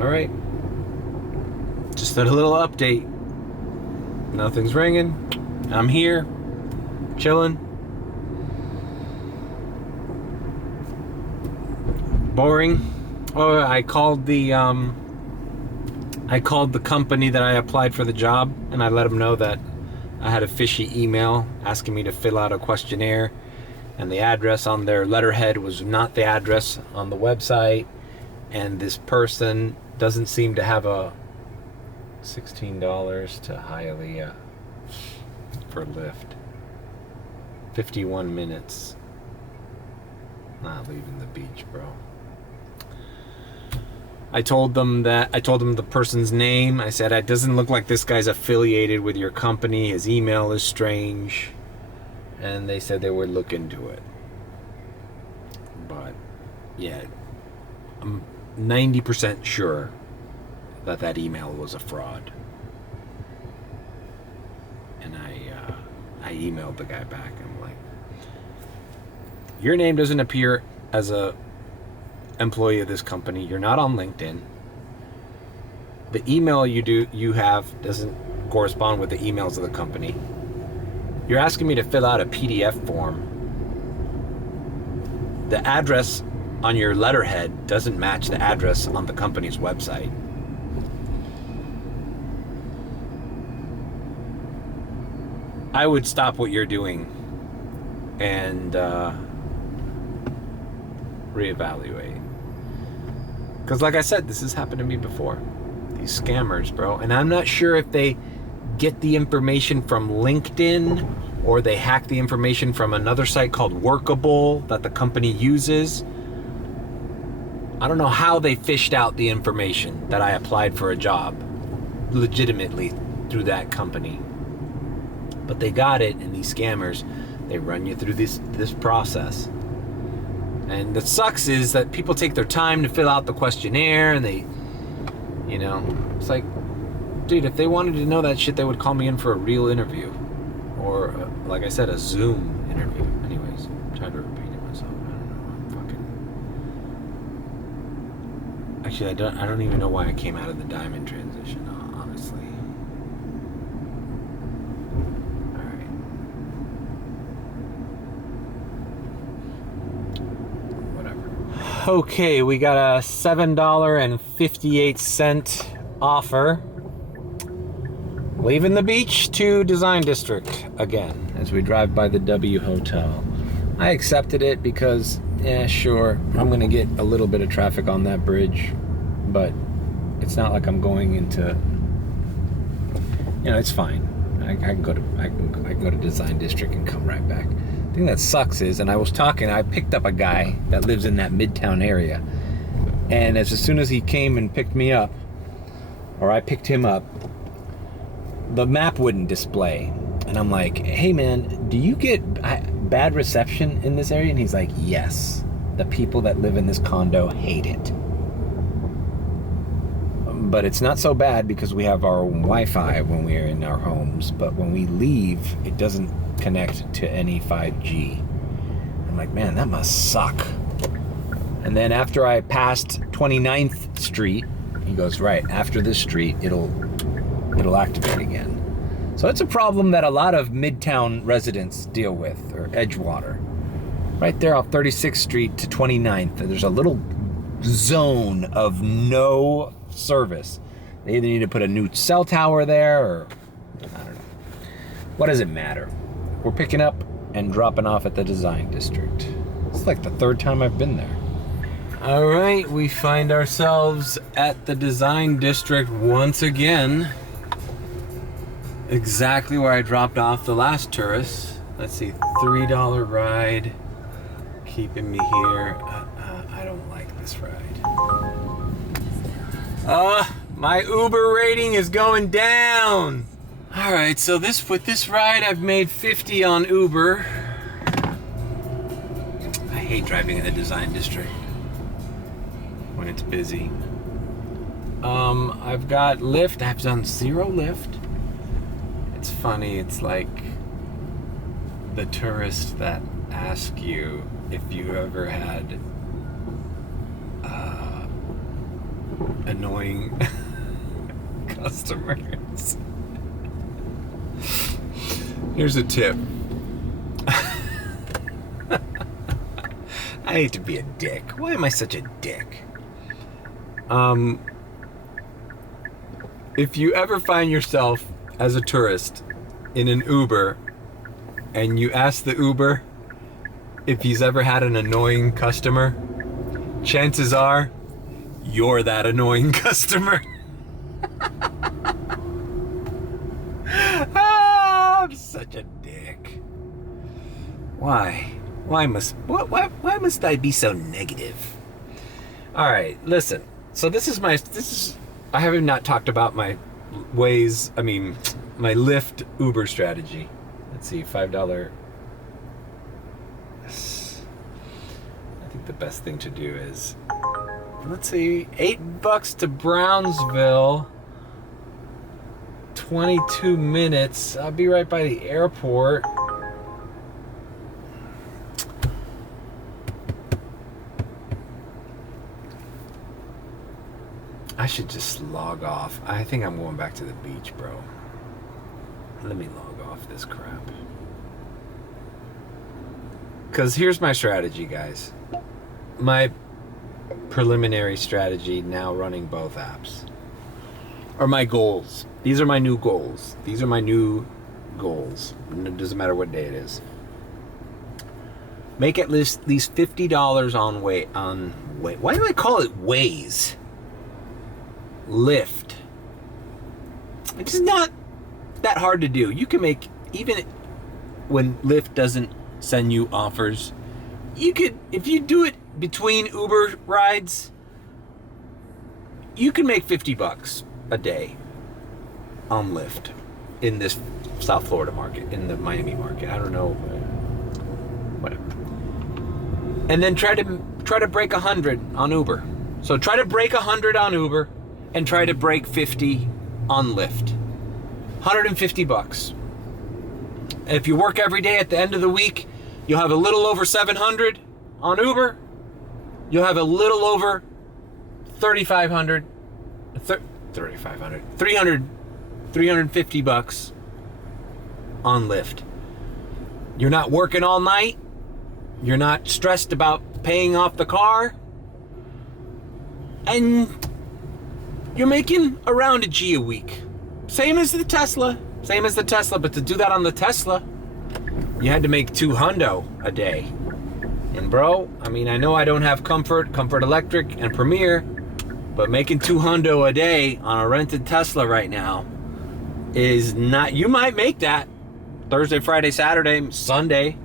All right. Just a little update. Nothing's ringing. I'm here, chilling. Boring. Oh, I called the company that I applied for the job, and I let them know that I had a fishy email asking me to fill out a questionnaire, and the address on their letterhead was not the address on the website, and this person doesn't seem to have a $16 to Hialeah for Lyft. 51 minutes. Not leaving the beach, bro. I told them the person's name. I said, it doesn't look like this guy's affiliated with your company. His email is strange. And they said they would look into it. But, yeah, I'm 90% sure that email was a fraud. And I emailed the guy back. I'm like, your name doesn't appear as a employee of this company. You're not on LinkedIn. The email you have doesn't correspond with the emails of the company. You're asking me to fill out a PDF form. The address on your letterhead doesn't match the address on the company's website. I would stop what you're doing and reevaluate. Because like I said, this has happened to me before. These scammers, bro. And I'm not sure if they get the information from LinkedIn or they hack the information from another site called Workable that the company uses. I don't know how they fished out the information that I applied for a job legitimately through that company. But they got it, and these scammers, they run you through this process. And what sucks is that people take their time to fill out the questionnaire, and they, you know, it's like, dude, if they wanted to know that shit, they would call me in for a real interview. Or, like I said, a Zoom interview. Anyways, I'm tired of repeating myself. I don't know. I'm fucking... Actually, I don't even know why I came out of the diamond transition, honestly. Alright. Whatever. Okay, we got a $7.58 offer. Leaving the beach to Design District again as we drive by the W Hotel. I accepted it because, yeah, sure, I'm gonna get a little bit of traffic on that bridge, but it's not like I'm going into, you know, it's fine. I can go to Design District and come right back. The thing that sucks is, and I picked up a guy that lives in that Midtown area, and as soon as he came and picked me up, or I picked him up, the map wouldn't display. And I'm like, hey man, do you get bad reception in this area? And he's like, yes. The people that live in this condo hate it. But it's not so bad because we have our Wi-Fi when we're in our homes. But when we leave, it doesn't connect to any 5G. I'm like, man, that must suck. And then after I passed 29th Street, he goes, right, after this street, it'll activate again. So it's a problem that a lot of Midtown residents deal with, or Edgewater. Right there off 36th Street to 29th, there's a little zone of no service. They either need to put a new cell tower there, or I don't know. What does it matter? We're picking up and dropping off at the Design District. It's like the third time I've been there. All right, we find ourselves at the Design District once again. Exactly where I dropped off the last tourist. Let's see, $3 ride, keeping me here. I don't like this ride. My Uber rating is going down. All right, so with this ride, I've made 50 on Uber. I hate driving in the Design District when it's busy. I've got Lyft. I've done 0 Lyft. It's funny, it's like the tourists that ask you if you ever had annoying customers. Here's a tip. I hate to be a dick. Why am I such a dick? If you ever find yourself as a tourist in an Uber and you ask the Uber if he's ever had an annoying customer, chances are you're that annoying customer. I'm such a dick. Why? Why must I be so negative? All right, listen. So I have not talked about my ways, my Lyft Uber strategy. Let's see, $5. I think the best thing to do is, let's see, $8 to Brownsville, 22 minutes. I'll be right by the airport. I should just log off. I think I'm going back to the beach, bro. Let me log off this crap. Because here's my strategy, guys. My preliminary strategy now running both apps. Or my goals. These are my new goals. These are my new goals. It doesn't matter what day it is. Make at least $50 on Why do I call it Waze? Lyft. It's not that hard to do. You can make, even when Lyft doesn't send you offers, you could, if you do it between Uber rides, you can make $50 a day on Lyft in this South Florida market, in the Miami market. I don't know, whatever. And then try to break 100 on Uber. So try to break 100 on Uber and try to break 50 on Lyft. $150. And if you work every day, at the end of the week, you'll have a little over 700 on Uber. You'll have a little over 3,500, 350 bucks on Lyft. You're not working all night. You're not stressed about paying off the car. And you're making around a G a week. Same as the Tesla, but to do that on the Tesla, you had to make $200 a day. And bro, I mean, I know I don't have Comfort Electric, and Premier, but making $200 a day on a rented Tesla right now is not, you might make that Thursday, Friday, Saturday, Sunday,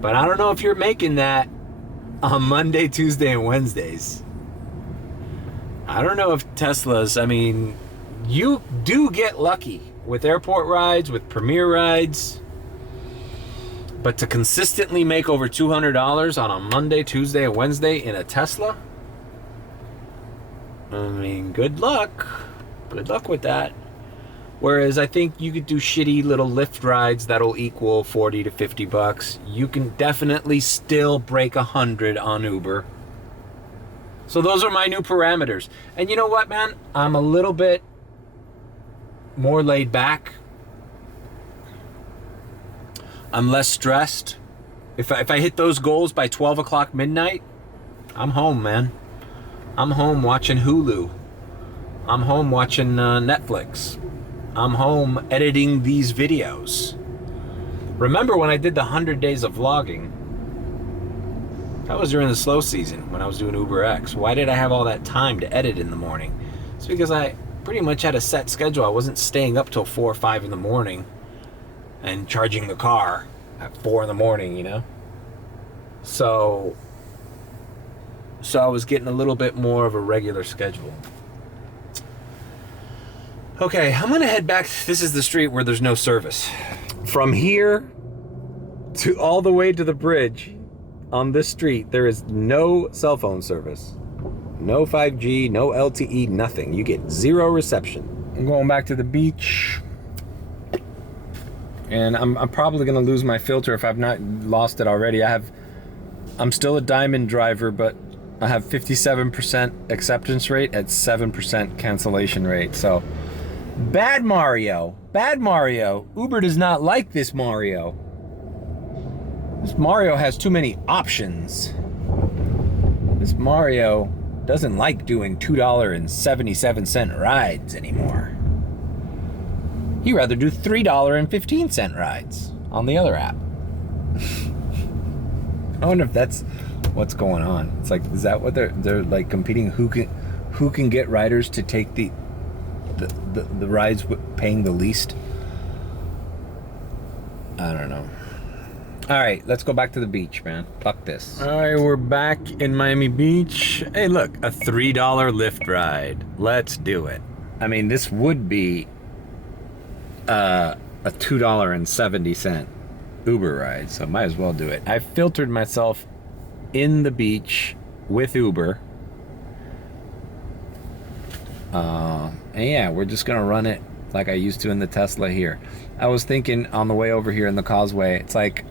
but I don't know if you're making that on Monday, Tuesday, and Wednesdays. I don't know if Teslas, I mean, you do get lucky with airport rides, with Premier rides, but to consistently make over $200 on a Monday, Tuesday, and Wednesday in a Tesla, I mean, good luck. Good luck with that. Whereas I think you could do shitty little Lyft rides that'll equal 40 to 50 bucks. You can definitely still break 100 on Uber. So those are my new parameters. And you know what, man? I'm a little bit more laid back. I'm less stressed. If I hit those goals by 12 o'clock midnight, I'm home, man. I'm home watching Hulu. I'm home watching Netflix. I'm home editing these videos. Remember when I did the 100 days of vlogging? That was during the slow season when I was doing Uber X. Why did I have all that time to edit in the morning? It's because I pretty much had a set schedule. I wasn't staying up till 4 or 5 in the morning and charging the car at 4 in the morning, you know? So I was getting a little bit more of a regular schedule. Okay, I'm gonna head back. This is the street where there's no service. From here to all the way to the bridge on this street, there is no cell phone service. No 5G, no LTE, nothing. You get zero reception. I'm going back to the beach. And I'm probably gonna lose my filter if I've not lost it already. I'm still a diamond driver, but I have 57% acceptance rate at 7% cancellation rate. So bad Mario. Uber does not like this Mario. This Mario has too many options. This Mario doesn't like doing $2.77 rides anymore. He'd rather do $3.15 rides on the other app. I wonder if that's what's going on. It's like, is that what they're like competing? Who can get riders to take the rides paying the least? I don't know. All right, let's go back to the beach, man. Fuck this. All right, we're back in Miami Beach. Hey, look, a $3 Lyft ride. Let's do it. I mean, this would be a $2.70 Uber ride, so might as well do it. I filtered myself in the beach with Uber. And yeah, we're just gonna run it like I used to in the Tesla here. I was thinking on the way over here in the Causeway, it's like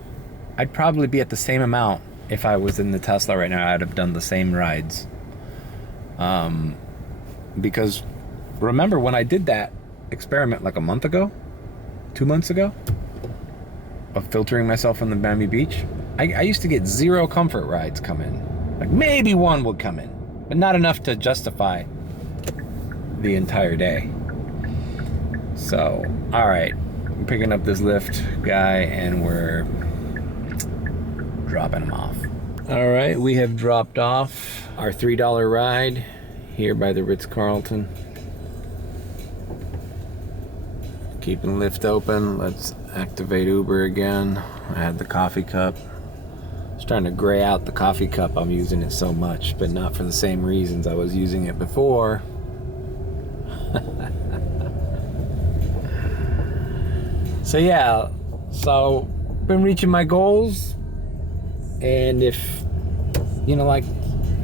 I'd probably be at the same amount if I was in the Tesla right now. I'd have done the same rides. Because remember when I did that experiment like a month ago, 2 months ago, of filtering myself on the Miami Beach, I used to get 0 comfort rides come in. Like maybe one would come in, but not enough to justify the entire day. So, all right, I'm picking up this Lyft guy and we're dropping him off. All right, we have dropped off our $3 ride here by the Ritz-Carlton. Keeping Lyft open. Let's activate Uber again. I had the coffee cup. I was trying to gray out the coffee cup. I'm using it so much, but not for the same reasons I was using it before. So yeah, so been reaching my goals, and if, you know, like,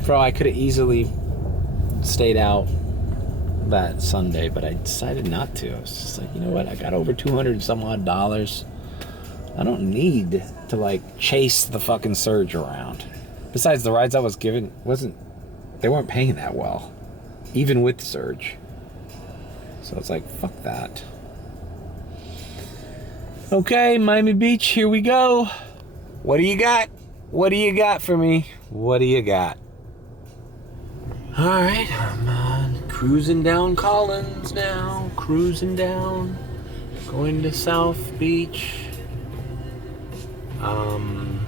bro, I could have easily stayed out that Sunday, but I decided not to. I was just like, you know what, I got over 200 and some odd dollars. I don't need to like chase the fucking surge around. Besides, the rides I was given they weren't paying that well, even with surge. So it's like, fuck that. Okay, Miami Beach, here we go. What do you got? What do you got for me? What do you got? All right, I'm cruising down Collins now. Cruising down. Going to South Beach. I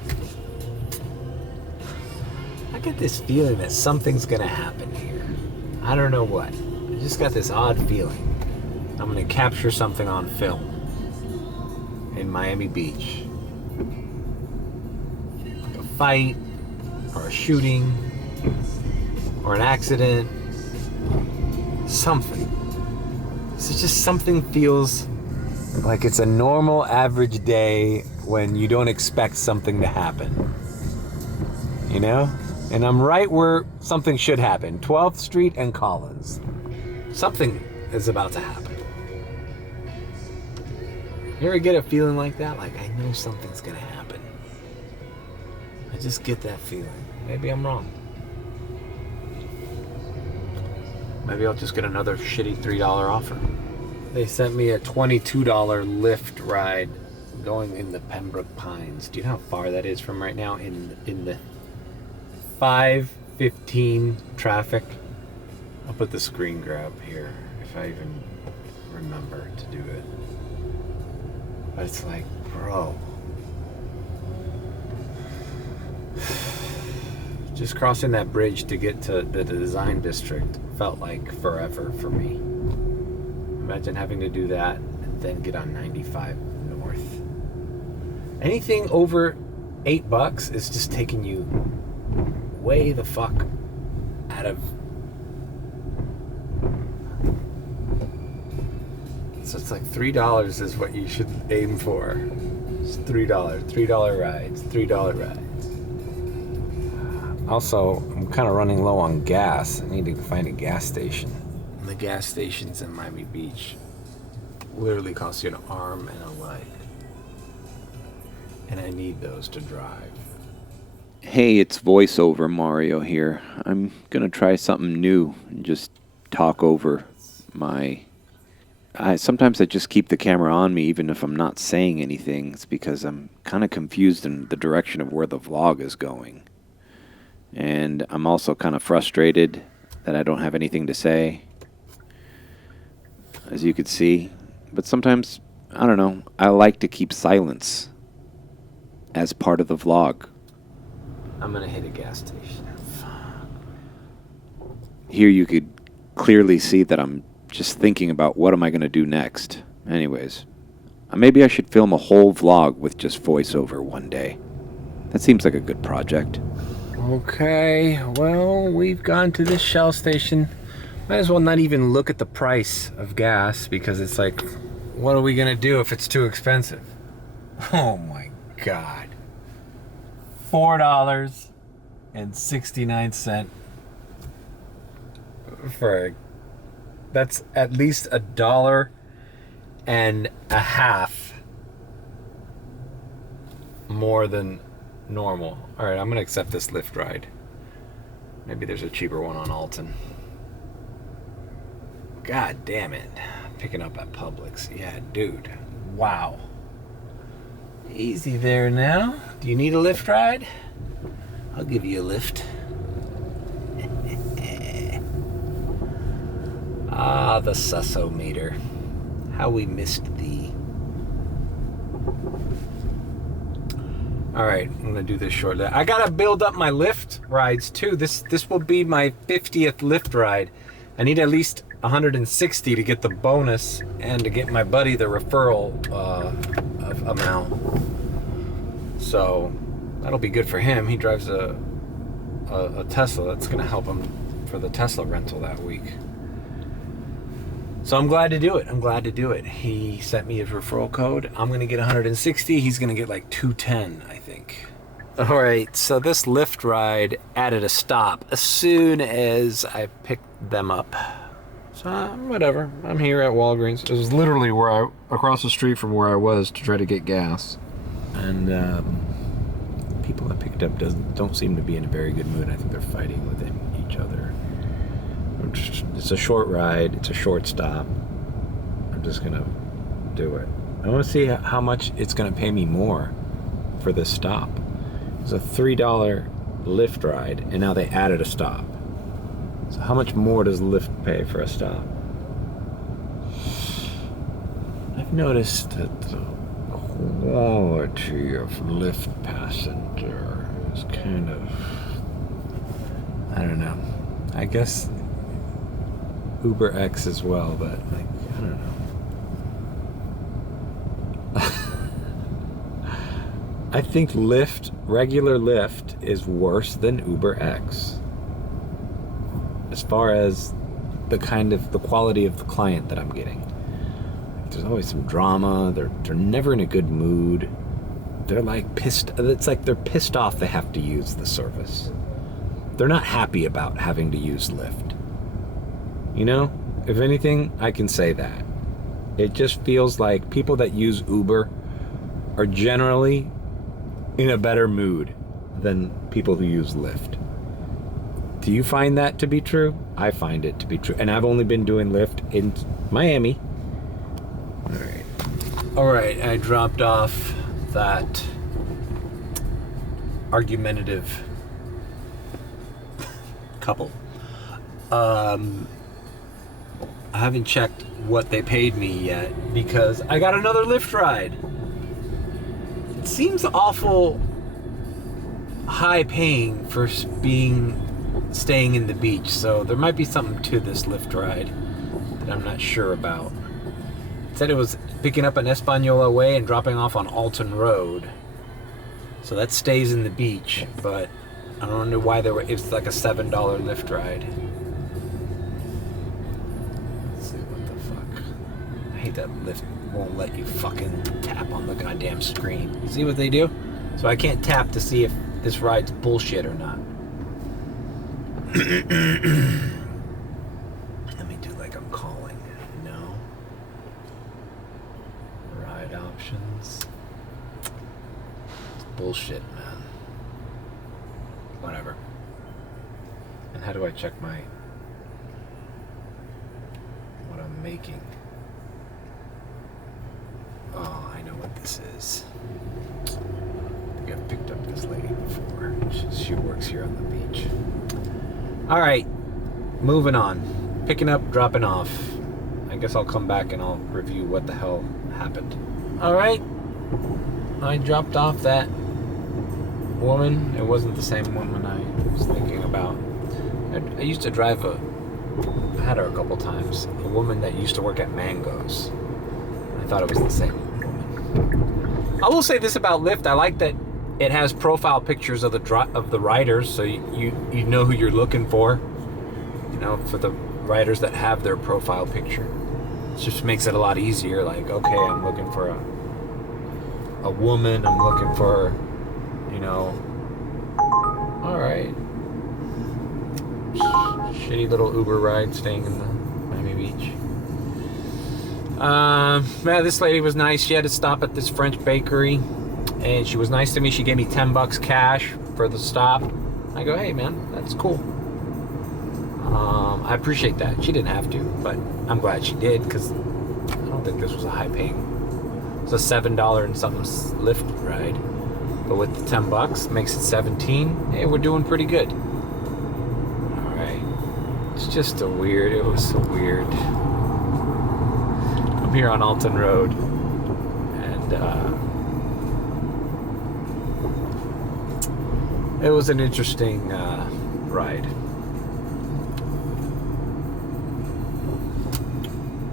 get this feeling that something's gonna happen here. I don't know what. I just got this odd feeling. I'm gonna capture something on film in Miami Beach. Like a fight, or a shooting, or an accident. Something. It's just something feels like it's a normal average day when you don't expect something to happen. You know? And I'm right where something should happen. 12th Street and Collins. Something is about to happen. You ever get a feeling like that? Like, I know something's gonna happen. I just get that feeling. Maybe I'm wrong. Maybe I'll just get another shitty $3 offer. They sent me a $22 Lyft ride going in the Pembroke Pines. Do you know how far that is from right now in the 5:15 traffic? I'll put the screen grab here if I even remember to do it. But it's like, bro. Just crossing that bridge to get to the design district felt like forever for me. Imagine having to do that and then get on 95 North. Anything over $8 is just taking you way the fuck out of. So it's like $3 is what you should aim for. It's $3 rides, $3 rides. Also, I'm kind of running low on gas. I need to find a gas station. The gas stations in Miami Beach literally cost you an arm and a leg. And I need those to drive. Hey, it's voiceover Mario here. I'm gonna try something new and just talk over my... sometimes I just keep the camera on me even if I'm not saying anything. It's because I'm kind of confused in the direction of where the vlog is going. And I'm also kind of frustrated that I don't have anything to say, as you could see. But sometimes, I don't know, I like to keep silence as part of the vlog. I'm gonna hit a gas station. Here you could clearly see that I'm just thinking about what am I going to do next. Anyways, maybe I should film a whole vlog with just voiceover one day. That seems like a good project. Okay, well, we've gone to this Shell station. Might as well not even look at the price of gas because it's like, what are we gonna do if it's too expensive? Oh my God. $4.69 for that's at least $1.50 more than normal. All right, I'm gonna accept this Lyft ride. Maybe there's a cheaper one on Alton. God damn it. Picking up at Publix. Yeah, dude. Wow. Easy there now. Do you need a Lyft ride? I'll give you a lift. Ah, the susso meter. How we missed thee. All right, I'm gonna do this shortly. I gotta build up my Lyft rides too. This will be my 50th Lyft ride. I need at least 160 to get the bonus and to get my buddy the referral amount. So that'll be good for him. He drives a Tesla. That's gonna help him for the Tesla rental that week. So I'm glad to do it. He sent me his referral code. I'm gonna get 160. He's gonna get like 210, I think. All right, so this Lyft ride added a stop as soon as I picked them up. So whatever, I'm here at Walgreens. It was literally across the street from where I was to try to get gas. And people I picked up don't seem to be in a very good mood. I think they're fighting within each other. It's a short ride. It's a short stop. I'm just gonna do it. I want to see how much it's gonna pay me more for this stop. It's a $3 Lyft ride, and now they added a stop. So how much more does Lyft pay for a stop? I've noticed that the quality of Lyft passenger is kind of, I don't know. I guess Uber X as well, but like, I don't know. I think regular Lyft is worse than Uber X. As far as the quality of the client that I'm getting. There's always some drama. They're never in a good mood. They're like pissed. It's like they're pissed off they have to use the service. They're not happy about having to use Lyft. You know, if anything, I can say that. It just feels like people that use Uber are generally in a better mood than people who use Lyft. Do you find that to be true? I find it to be true. And I've only been doing Lyft in Miami. All right, I dropped off that argumentative couple. I haven't checked what they paid me yet because I got another Lyft ride. It seems awful high paying for staying in the beach, so there might be something to this Lyft ride that I'm not sure about. It said it was picking up on Española Way and dropping off on Alton Road, so that stays in the beach, but I don't know why it's like a $7 Lyft ride. Let's see, what the fuck. I hate that Lyft won't let you fucking tap on the goddamn screen. You see what they do? So I can't tap to see if this ride's bullshit or not. Let me do like I'm calling. No. Ride options. It's bullshit, man. Whatever. And how do I check what I'm making? Oh, I know what this is. I think I've picked up this lady before. She works here on the beach. All right, moving on. Picking up, dropping off. I guess I'll come back and I'll review what the hell happened. All right, I dropped off that woman. It wasn't the same woman I was thinking about. I used to drive I had her a couple times. A woman that used to work at Mango's. I thought it was the same woman. I will say this about Lyft. I like that it has profile pictures of the riders, so you know who you're looking for. You know, for the riders that have their profile picture, it just makes it a lot easier. Like, okay, I'm looking for a woman. I'm looking for, you know. All right. Shitty little Uber ride staying in the Miami Beach. Man, this lady was nice. She had to stop at this French bakery. And she was nice to me. She gave me $10 cash for the stop. I go, hey man, that's cool. I appreciate that. She didn't have to, but I'm glad she did because I don't think this was a high paying. It was a $7 and something Lyft ride, but with the $10 makes it 17. Hey, we're doing pretty good. All right, it's just it was so weird. I'm here on Alton Road, and It was an interesting ride.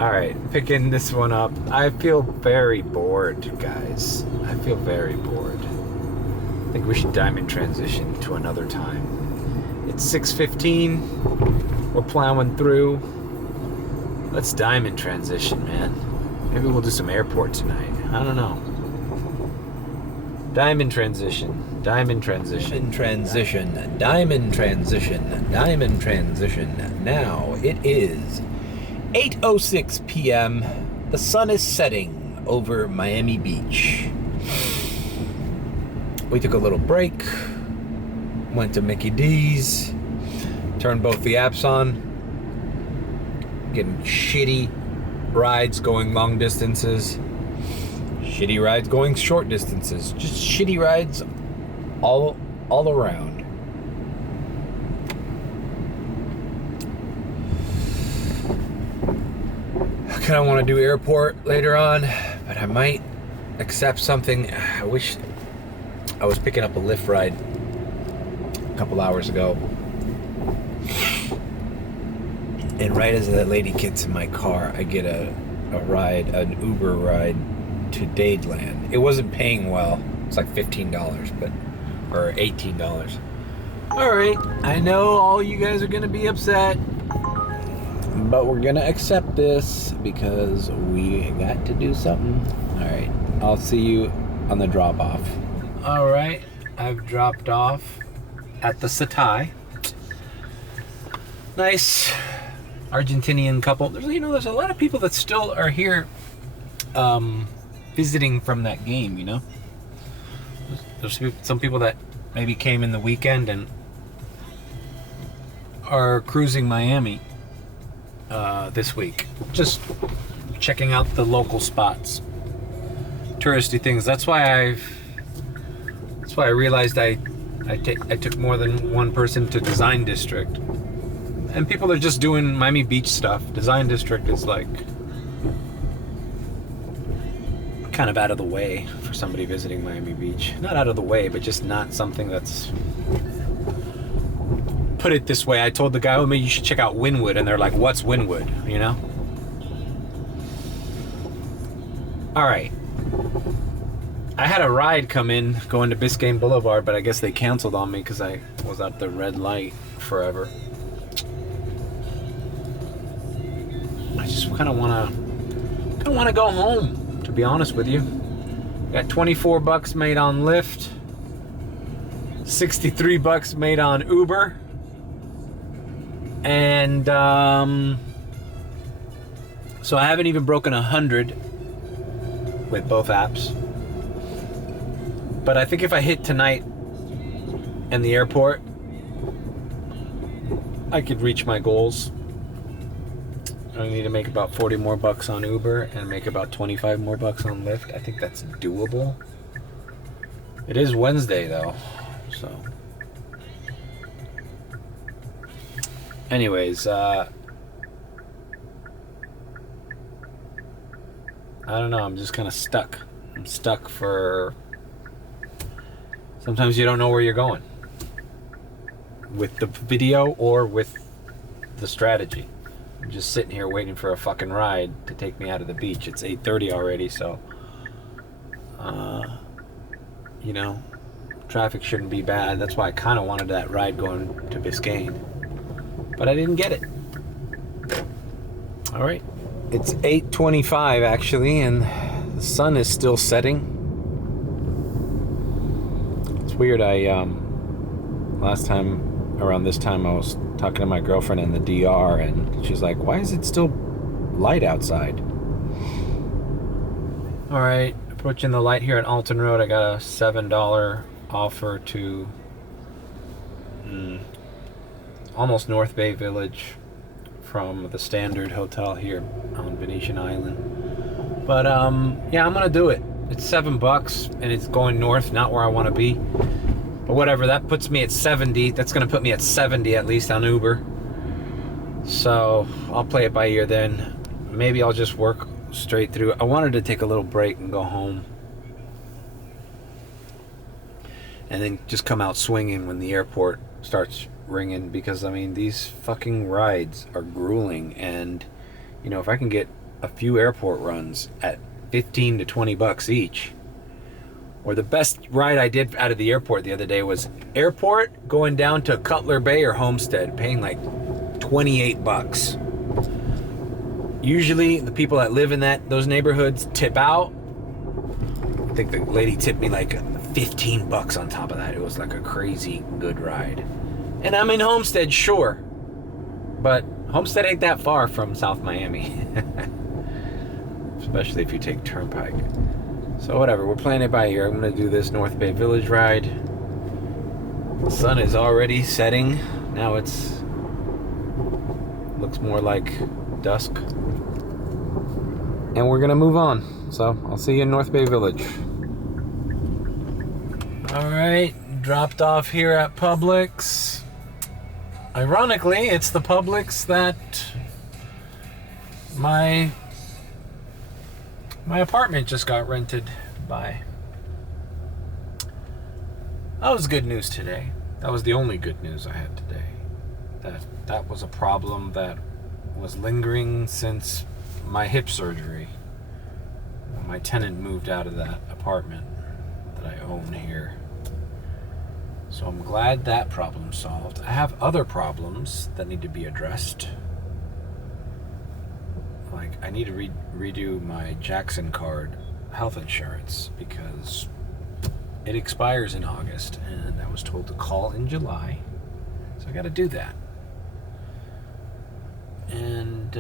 Alright, picking this one up. I feel very bored, guys. I feel very bored. I think we should diamond transition to another time. It's 6:15. We're plowing through. Let's diamond transition, man. Maybe we'll do some airport tonight. I don't know. Diamond transition. Diamond transition. Diamond transition. Diamond transition. Diamond transition. Now it is 8:06 p.m. The sun is setting over Miami Beach. We took a little break. Went to Mickey D's. Turned both the apps on. Getting shitty rides going long distances. Shitty rides going short distances. Just shitty rides all around. I kind of want to do airport later on, but I might accept something. I wish I was picking up a Lyft ride a couple hours ago. And right as that lady gets in my car, I get a ride, an Uber ride to Dadeland. It wasn't paying well. It's like $15, or $18. All right, I know all you guys are gonna be upset, but we're gonna accept this because we got to do something. All right, I'll see you on the drop off. All right, I've dropped off at the Satai. Nice Argentinian couple. There's a lot of people that still are here visiting from that game, you know? There's some people that maybe came in the weekend and are cruising Miami this week. Just checking out the local spots. Touristy things. That's why I realized I took more than one person to Design District. And people are just doing Miami Beach stuff. Design District is like kind of out of the way for somebody visiting Miami Beach. Not out of the way, but just not something that's... Put it this way, I told the guy, oh, maybe you should check out Wynwood, and they're like, what's Wynwood, you know? Alright. I had a ride come in going to Biscayne Boulevard, but I guess they canceled on me because I was at the red light forever. I just kind of want to go home, to be honest with you. Got 24 bucks made on Lyft, 63 bucks made on Uber, and so I haven't even broken 100 with both apps. But I think if I hit tonight and the airport, I could reach my goals. I need to make about 40 more bucks on Uber and make about 25 more bucks on Lyft. I think that's doable. It is Wednesday though, so. Anyways, I don't know, I'm just kind of stuck. I'm stuck for... Sometimes you don't know where you're going. With the video or with the strategy. I'm just sitting here waiting for a fucking ride to take me out of the beach. It's 8:30 already, so you know, traffic shouldn't be bad. That's why I kind of wanted that ride going to Biscayne, but I didn't get it. All right, it's 8:25 actually, and the sun is still setting. It's weird. Last time around this time I was talking to my girlfriend in the DR, and she's like, why is it still light outside? All right, approaching the light here at Alton Road. I got a $7 offer to almost North Bay Village from the Standard Hotel here on Venetian Island. But yeah, I'm gonna do it. It's $7 and it's going north, not where I want to be. But whatever, that puts me at 70. That's gonna put me at 70 at least on Uber. So I'll play it by ear then. Maybe I'll just work straight through. I wanted to take a little break and go home. and then just come out swinging when the airport starts ringing, because I mean these fucking rides are grueling. And you know, if I can get a few airport runs at 15 to 20 bucks each, or the best ride I did out of the airport the other day was airport going down to Cutler Bay or Homestead, paying like 28 bucks. Usually the people that live in those neighborhoods tip out. I think the lady tipped me like 15 bucks on top of that. It was like a crazy good ride. And I'm in Homestead, sure, but Homestead ain't that far from South Miami. Especially if you take Turnpike. So whatever, we're playing it by ear. I'm going to do this North Bay Village ride. The sun is already setting. Now looks more like dusk. And we're going to move on. So I'll see you in North Bay Village. Alright, dropped off here at Publix. Ironically, it's the Publix that my apartment just got rented by. That was good news today. That was the only good news I had today. That was a problem that was lingering since my hip surgery. When my tenant moved out of that apartment that I own here. So I'm glad that problem's solved. I have other problems that need to be addressed. Like, I need to redo my Jackson card health insurance because it expires in August, and I was told to call in July. So I got to do that. And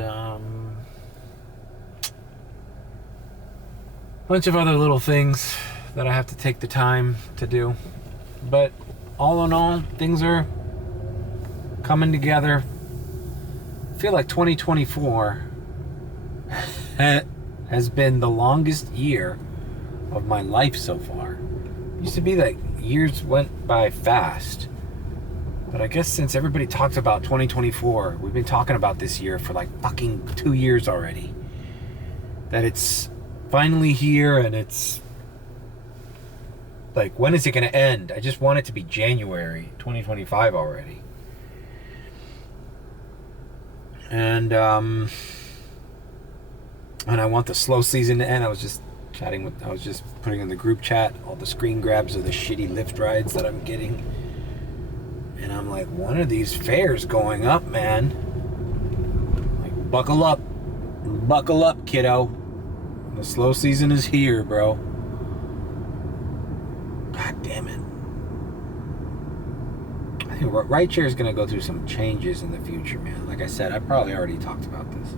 bunch of other little things that I have to take the time to do. But all in all, things are coming together. I feel like 2024 has been the longest year of my life so far. It used to be that years went by fast. But I guess since everybody talks about 2024, we've been talking about this year for like fucking 2 years already. That it's finally here, and it's like, when is it going to end? I just want it to be January 2025 already. And I want the slow season to end. I was just putting in the group chat all the screen grabs of the shitty Lyft rides that I'm getting. And I'm like, when are these fares going up, man? Like, buckle up, kiddo. The slow season is here, bro. God damn it. I think rideshare is going to go through some changes in the future, man. Like I said, I probably already talked about this.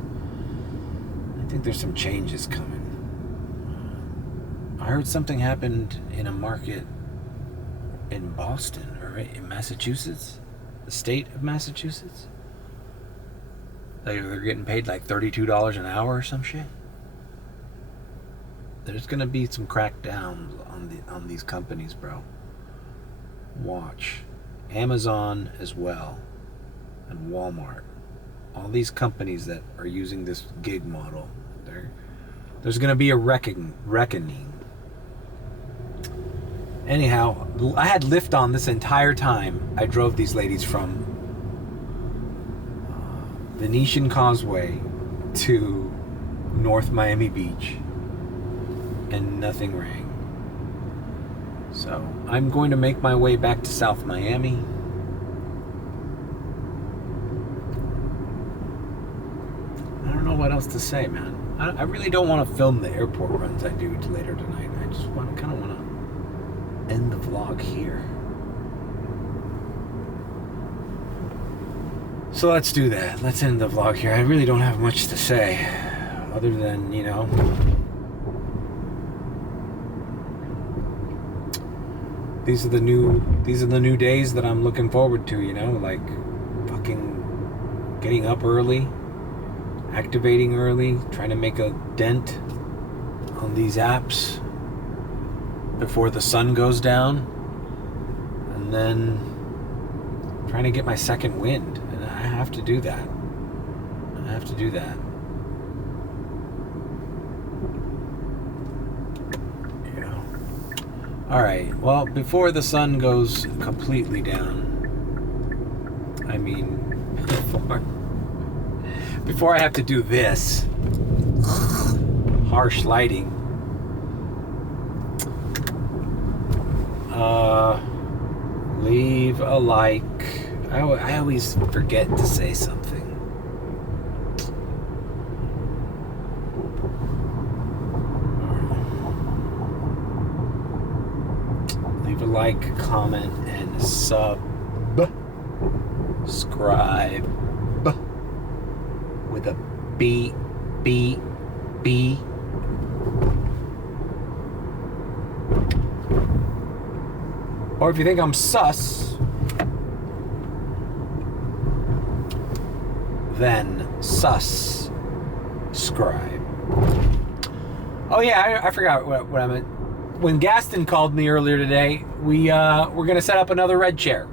I think there's some changes coming. I heard something happened in a market in Boston, or in Massachusetts, the state of Massachusetts. They're getting paid like $32 an hour or some shit. There's gonna be some crackdowns on these companies, bro. Watch. Amazon as well, and Walmart. All these companies that are using this gig model, there's gonna be a reckoning. Anyhow, I had Lyft on this entire time. I drove these ladies from Venetian Causeway to North Miami Beach, and nothing rang. So I'm going to make my way back to South Miami. I don't know what else to say, man. I really don't want to film the airport runs I do to later tonight. I just kind of want to end the vlog here. So let's do that. Let's end the vlog here. I really don't have much to say other than, you know, these are the new days that I'm looking forward to, you know, like fucking getting up early, activating early, trying to make a dent on these apps before the sun goes down, and then trying to get my second wind. And I have to do that. You know, All right. Well, before the sun goes completely down, I mean, before I have to do this harsh lighting, leave a like. I always forget to say something. Leave a like, comment, and subscribe with a B. Or if you think I'm sus, then subscribe. Oh yeah, I forgot what I meant. When Gaston called me earlier today, we're gonna set up another red chair.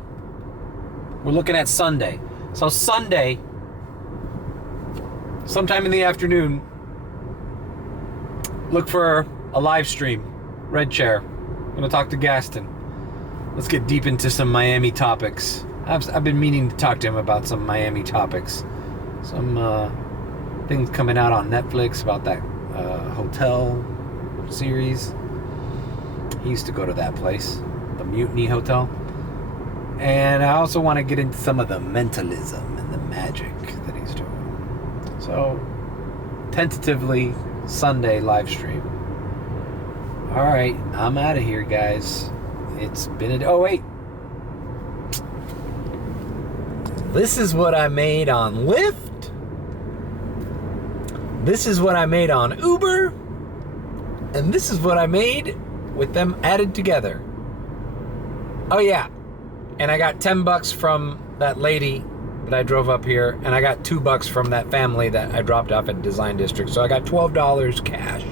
We're looking at Sunday. So Sunday, sometime in the afternoon, look for a live stream, red chair. I'm gonna talk to Gaston. Let's get deep into some Miami topics. I've been meaning to talk to him about some Miami topics. Some things coming out on Netflix about that hotel series. He used to go to that place, the Mutiny Hotel. And I also want to get into some of the mentalism and the magic that he's doing. So, tentatively, Sunday live stream. All right, I'm out of here, guys. It's been oh wait. This is what I made on Lyft. This is what I made on Uber. And this is what I made with them added together. Oh yeah. And I got $10 from that lady that I drove up here, and I got $2 from that family that I dropped off at Design District. So I got $12 cash.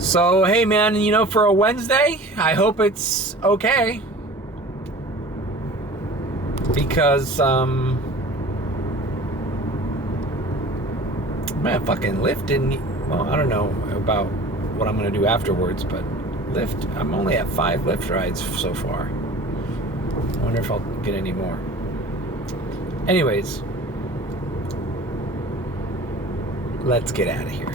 So, hey man, you know, for a Wednesday, I hope it's okay. Because, man, fucking Lyft didn't, well, I don't know about what I'm going to do afterwards, but Lyft, I'm only at 5 Lyft rides so far. I wonder if I'll get any more. Anyways, let's get out of here.